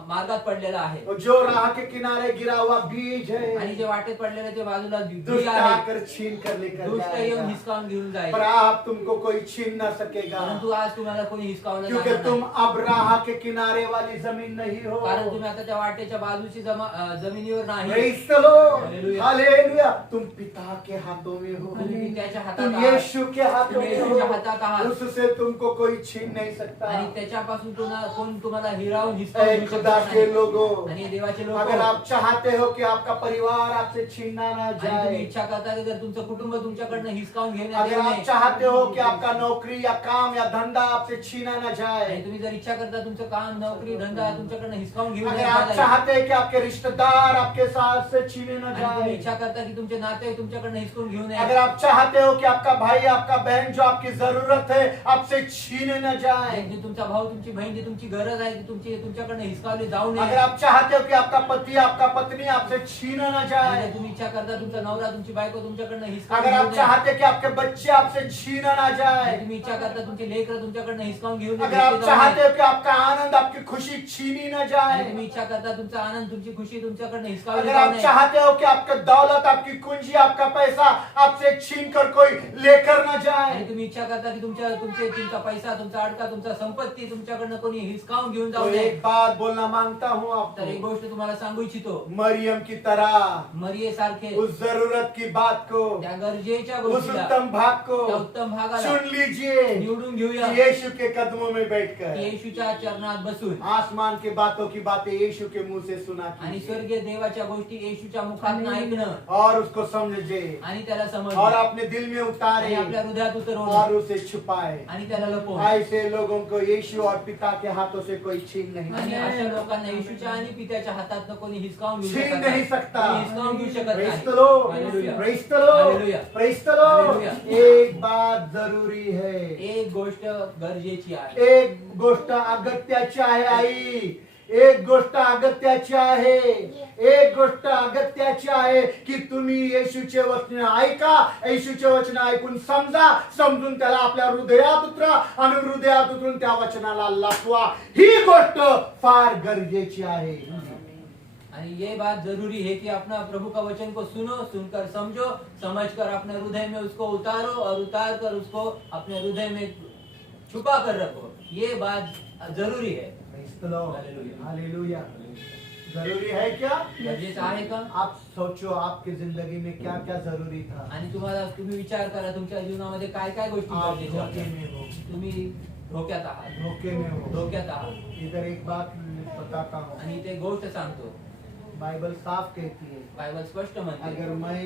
मार्गात पडलेला आहे और जो राह के किनारे गिरा हुआ बीज आणि है, जे वाटेत पडलेलं ते बाजूला बी दुष्ट आहे आकर छीन कर लेकर दुष्ट येऊन जाएगा। हिसकावून घेऊन जाईल पर आप तुमको कोई छीन ना सकेगा, परंतु आज तुम्हाला कोणी हिसकावलं क्योंकि जाणार तुम नाही. अब राह के किनारे वाली जमीन नहीं हो। कारण तुम्ही आता त्या वाटेच्या बाजूची जमिनीवर नाही Praise the Lord. Hallelujah. Hallelujah. तुम पिता के हाथों में हो, तुम्ही पित्याच्या हातात तुम आहात. यीशु के हाथों तुम्ही में येशूच्या हातात हो, आहात. उससे तुमको कोई छीन नहीं सकता। आणि त्याच्यापासून कोण तुम्हाला हिरावून हिसकावून ऐ घेऊ खुदा शकत के नाही. लोगों, आणि देवाचे लोक अगर आप चाहते हो कि आपका परिवार आपसे छीना ना आणि तुम्ही जाए, इच्छा करता की जर तुमचं कुटुंब तुमच्याकडनं हिसकावून घेण्यात अगर येऊ आप नये चाहते हो कि आपका नौकरी या काम या धंधा आपसे छीना ना आणि जाए, तुम्ही जर इच्छा करता तुमचं काम नोकरी धंदा तुमच्याकडनं हिसकावून घेऊ अगर नये आप जाए, चाहते हैं कि आपके रिश्तेदार आपके साथ से छीने ना आणि तुम्ही जाए, इच्छा करता की तुमचे नाते तुमच्याकडनं हिसकून घेऊ नये अगर आप चाहते हो कि आपका भाई आपका बहन जो आपकी जरूरत है आपसे छीने न जाए, जी तुमचा भाऊ तुमची बहीण जी तुमची गरज आहे ती तुमच्याकडनं हिसकावली जाऊ अगर नये आप चाहते हो कि आपका पति आपका पत्नी आपसे छीन न आणि जाए, जर तुम्ही इच्छा करता तुमचा नवरा तुमची बायको तुमच्याकडनं अगर हिसकावून आप घेऊ नये चाहते हैं कि आपके बच्चे आपसे छीन न आणि जाए, तुम्ही इच्छा करता तुमचे लेकर तुमच्याकडनं हिसकावून घेऊ नये अगर आप घेतले जाऊ चाहते नये. हो कि आपका आनंद आपकी खुशी छीनी न आणि जाए, तुम्ही इच्छा करता तुमचा आनंद तुमची खुशी तुमच्याकडनं हिसकावली अगर जाऊ आप नये चाहते हो कि आपका दौलत आपकी कुंजी आपका पैसा आपसे छीन कर कोई लेकर न आणि जाए, तुम्ही इच्छा करता की तुमचा पैसा तुमचा अडका तुमचा संपत्ती तुमच्याकडनं कोणी हिसकावून घेऊन तो जाऊ नये. एक बात बोलना मांगता हूँ तर एक आपको, गोष्ट तुम्हाला सांगू इच्छितो मरियम की तरह मरिये सारखे उस जरूरत की बात को, त्या गरजेच्या उस गोष्टीला उत्तम भाग को त्या उत्तम भागाला सुन लीजिए, निवडून घेऊया यीशु के कदमों में बैठकर येशूच्या चरणात बसून आसमान की बातों की बातें यीशु के मुंह से सुना आणि कीजिए स्वर्गीय देवाच्या गोष्टी येशूच्या मुखातून ऐकणं और उसको समझे आणि त्याला और समजणं अपने दिल में आणि उतारे आपल्या हृदयात और उतरवणं उसे छुपाए। आणि त्याला लपवणं ऐसे लोगों को यीशु और पिता के हाथों से कोई छीन नहीं आणि सकता। अशा लोकांना येशूच्या आणि पित्याच्या हातातनं कोणी हिसकावून घेऊ छीन शकत नहीं सकता। कोणी हिसकावून घेऊ शकत Praise नाही the Lord, Hallelujah. praise the Lord, Hallelujah. praise the Lord। Hallelujah. एक बात जरूरी है, एक गोष्ट गरजेची आहे एक गोष्ट अगत्याची आहे आई, एक गोष्ट अगत्याची आहे, एक गोष्ट अगत्याची आहे की तुम्ही येशूचे वचन ऐका, येशूचे वचन ऐकून समजा, समजून त्याला आपल्या हृदयात उतरा आणि हृदयात उतरून त्या वचनाला लपवा। ही गोष्ट फार गरजेची आहे। आणि ये बात जरूरी है कि अपना प्रभु का वचन को सुनो, सुनकर समझो, समझकर अपने हृदय में उसको उतारो और उतार कर उसको अपने हृदय में छुपा कर रखो। ये बात जरूरी है। Praise the Lord. Hallelujah. Hallelujah. जरूरी है क्या? गरजेचं आहे का? आप सोचो आपकी जिंदगी में क्या क्या जरूरी था। आणि तुम्ही विचार करा तुमच्या जीवनामध्ये काय काय गोष्टी आप गरजेच्या धोखे आहेत. में हो, तुम्ही धोक्यात आहात, धोखे में हो। धोक्यात आहात। इधर एक बात बताता हूँ, आणि ते गोष्ट सांगतो, बाइबल साफ कहती है, बायबल स्पष्ट म्हणते। अगर मैं,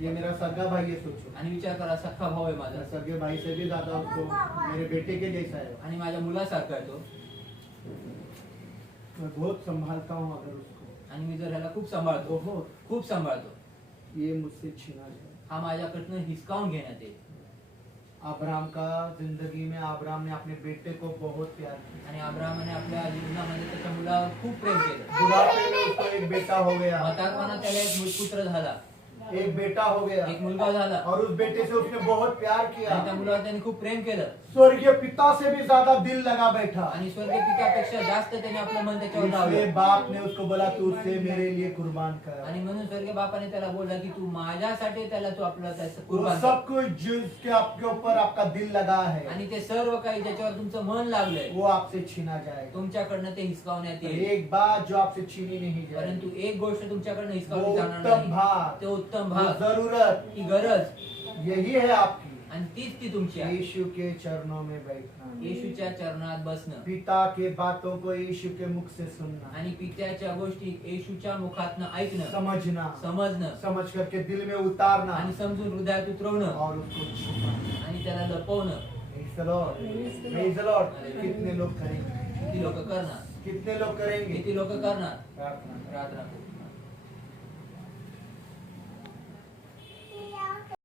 ये मेरा सगा भाई है, सोचो आणि विचार करा, सख्खा भाऊ आहे मेरा माझा सगे भाई से भी ज्यादा उसको मेरे बेटे के जैसा है। आणि माझ्या मुलासारखा आहे तो, मैं बहुत संभालता हूँ अगर उसको, आणि मी जर ह्याला खूप सांभाळतो, बहुत, खूप सांभाळतो, ये मुझसे छीना जाए। हा माझ्याकडनं हिसकावून घेण्यात येईल। अब्राहम का जिंदगी में अब्राहम ने अपने बेटे को बहुत प्यार किया, आणि अब्राहमाने आपल्या जीवनामध्ये त्याच्या मुलावर खूप प्रेम केलं। बुढ़ापे में उसको एक बेटा हो गया, म्हातारपणात त्याला एक पुत्र झाला, एक बेटा हो गया, एक मुलगा झाला, और उस बेटे से उसने बहुत प्यार आणि त्या किया। मुलावर त्याने खूप प्रेम केलं, स्वर्गीय पिता से भी ज्यादा दिल लगा बैठा। आणि स्वर्गीय पित्यापेक्षा जास्त त्याने आपलं मन त्याच्यावर इसलिए लावलं। बाप ने उसको बोला तू उसे मेरे लिए कुर्बान कर। आणि म्हणून स्वर्गीय बापाने त्याला बोलला की तू माझ्यासाठी त्याला तू आपलं त्याचं वो कुर्बान कर। सब कुछ जिसके आपके ऊपर आपका दिल लगा है, आणि ते सर्व काही ज्याच्यावर तुमचं मन लागलंय वो आपसे छीना जाएगा। तुमच्याकडनं ते हिसकावण्यात येईल। एक बात जो आपसे छीनी नहीं परंतु जाएगी, एक गोष्ट तुमच्याकडनं वो हिसकावली जाणार उत्तम नाही, भाग, ते उत्तम वो भाग, जरूरत, ही गरज, यही है आपकी, आणि तीच ती तुमची आहे। यीशु के चरणों में बैठना, येशूच्या चरणात बसणं पिता के बातों को यीशु के मुख से सुनना, आणि पित्याच्या गोष्टी येशूच्या मुखातनं ऐकणं, समझना, समजणं समझ करके दिल में उतारना आणि समजून हृदयात उतरवणं और उसको छुपाना। आणि त्याला लपवणं। Praise the Lord. Praise the Lord. कितने लोग करेंगे? किती लोक करणार, कितने लोग करेंगे? किती लोक करणार प्रार्थना। प्रार्थना करू।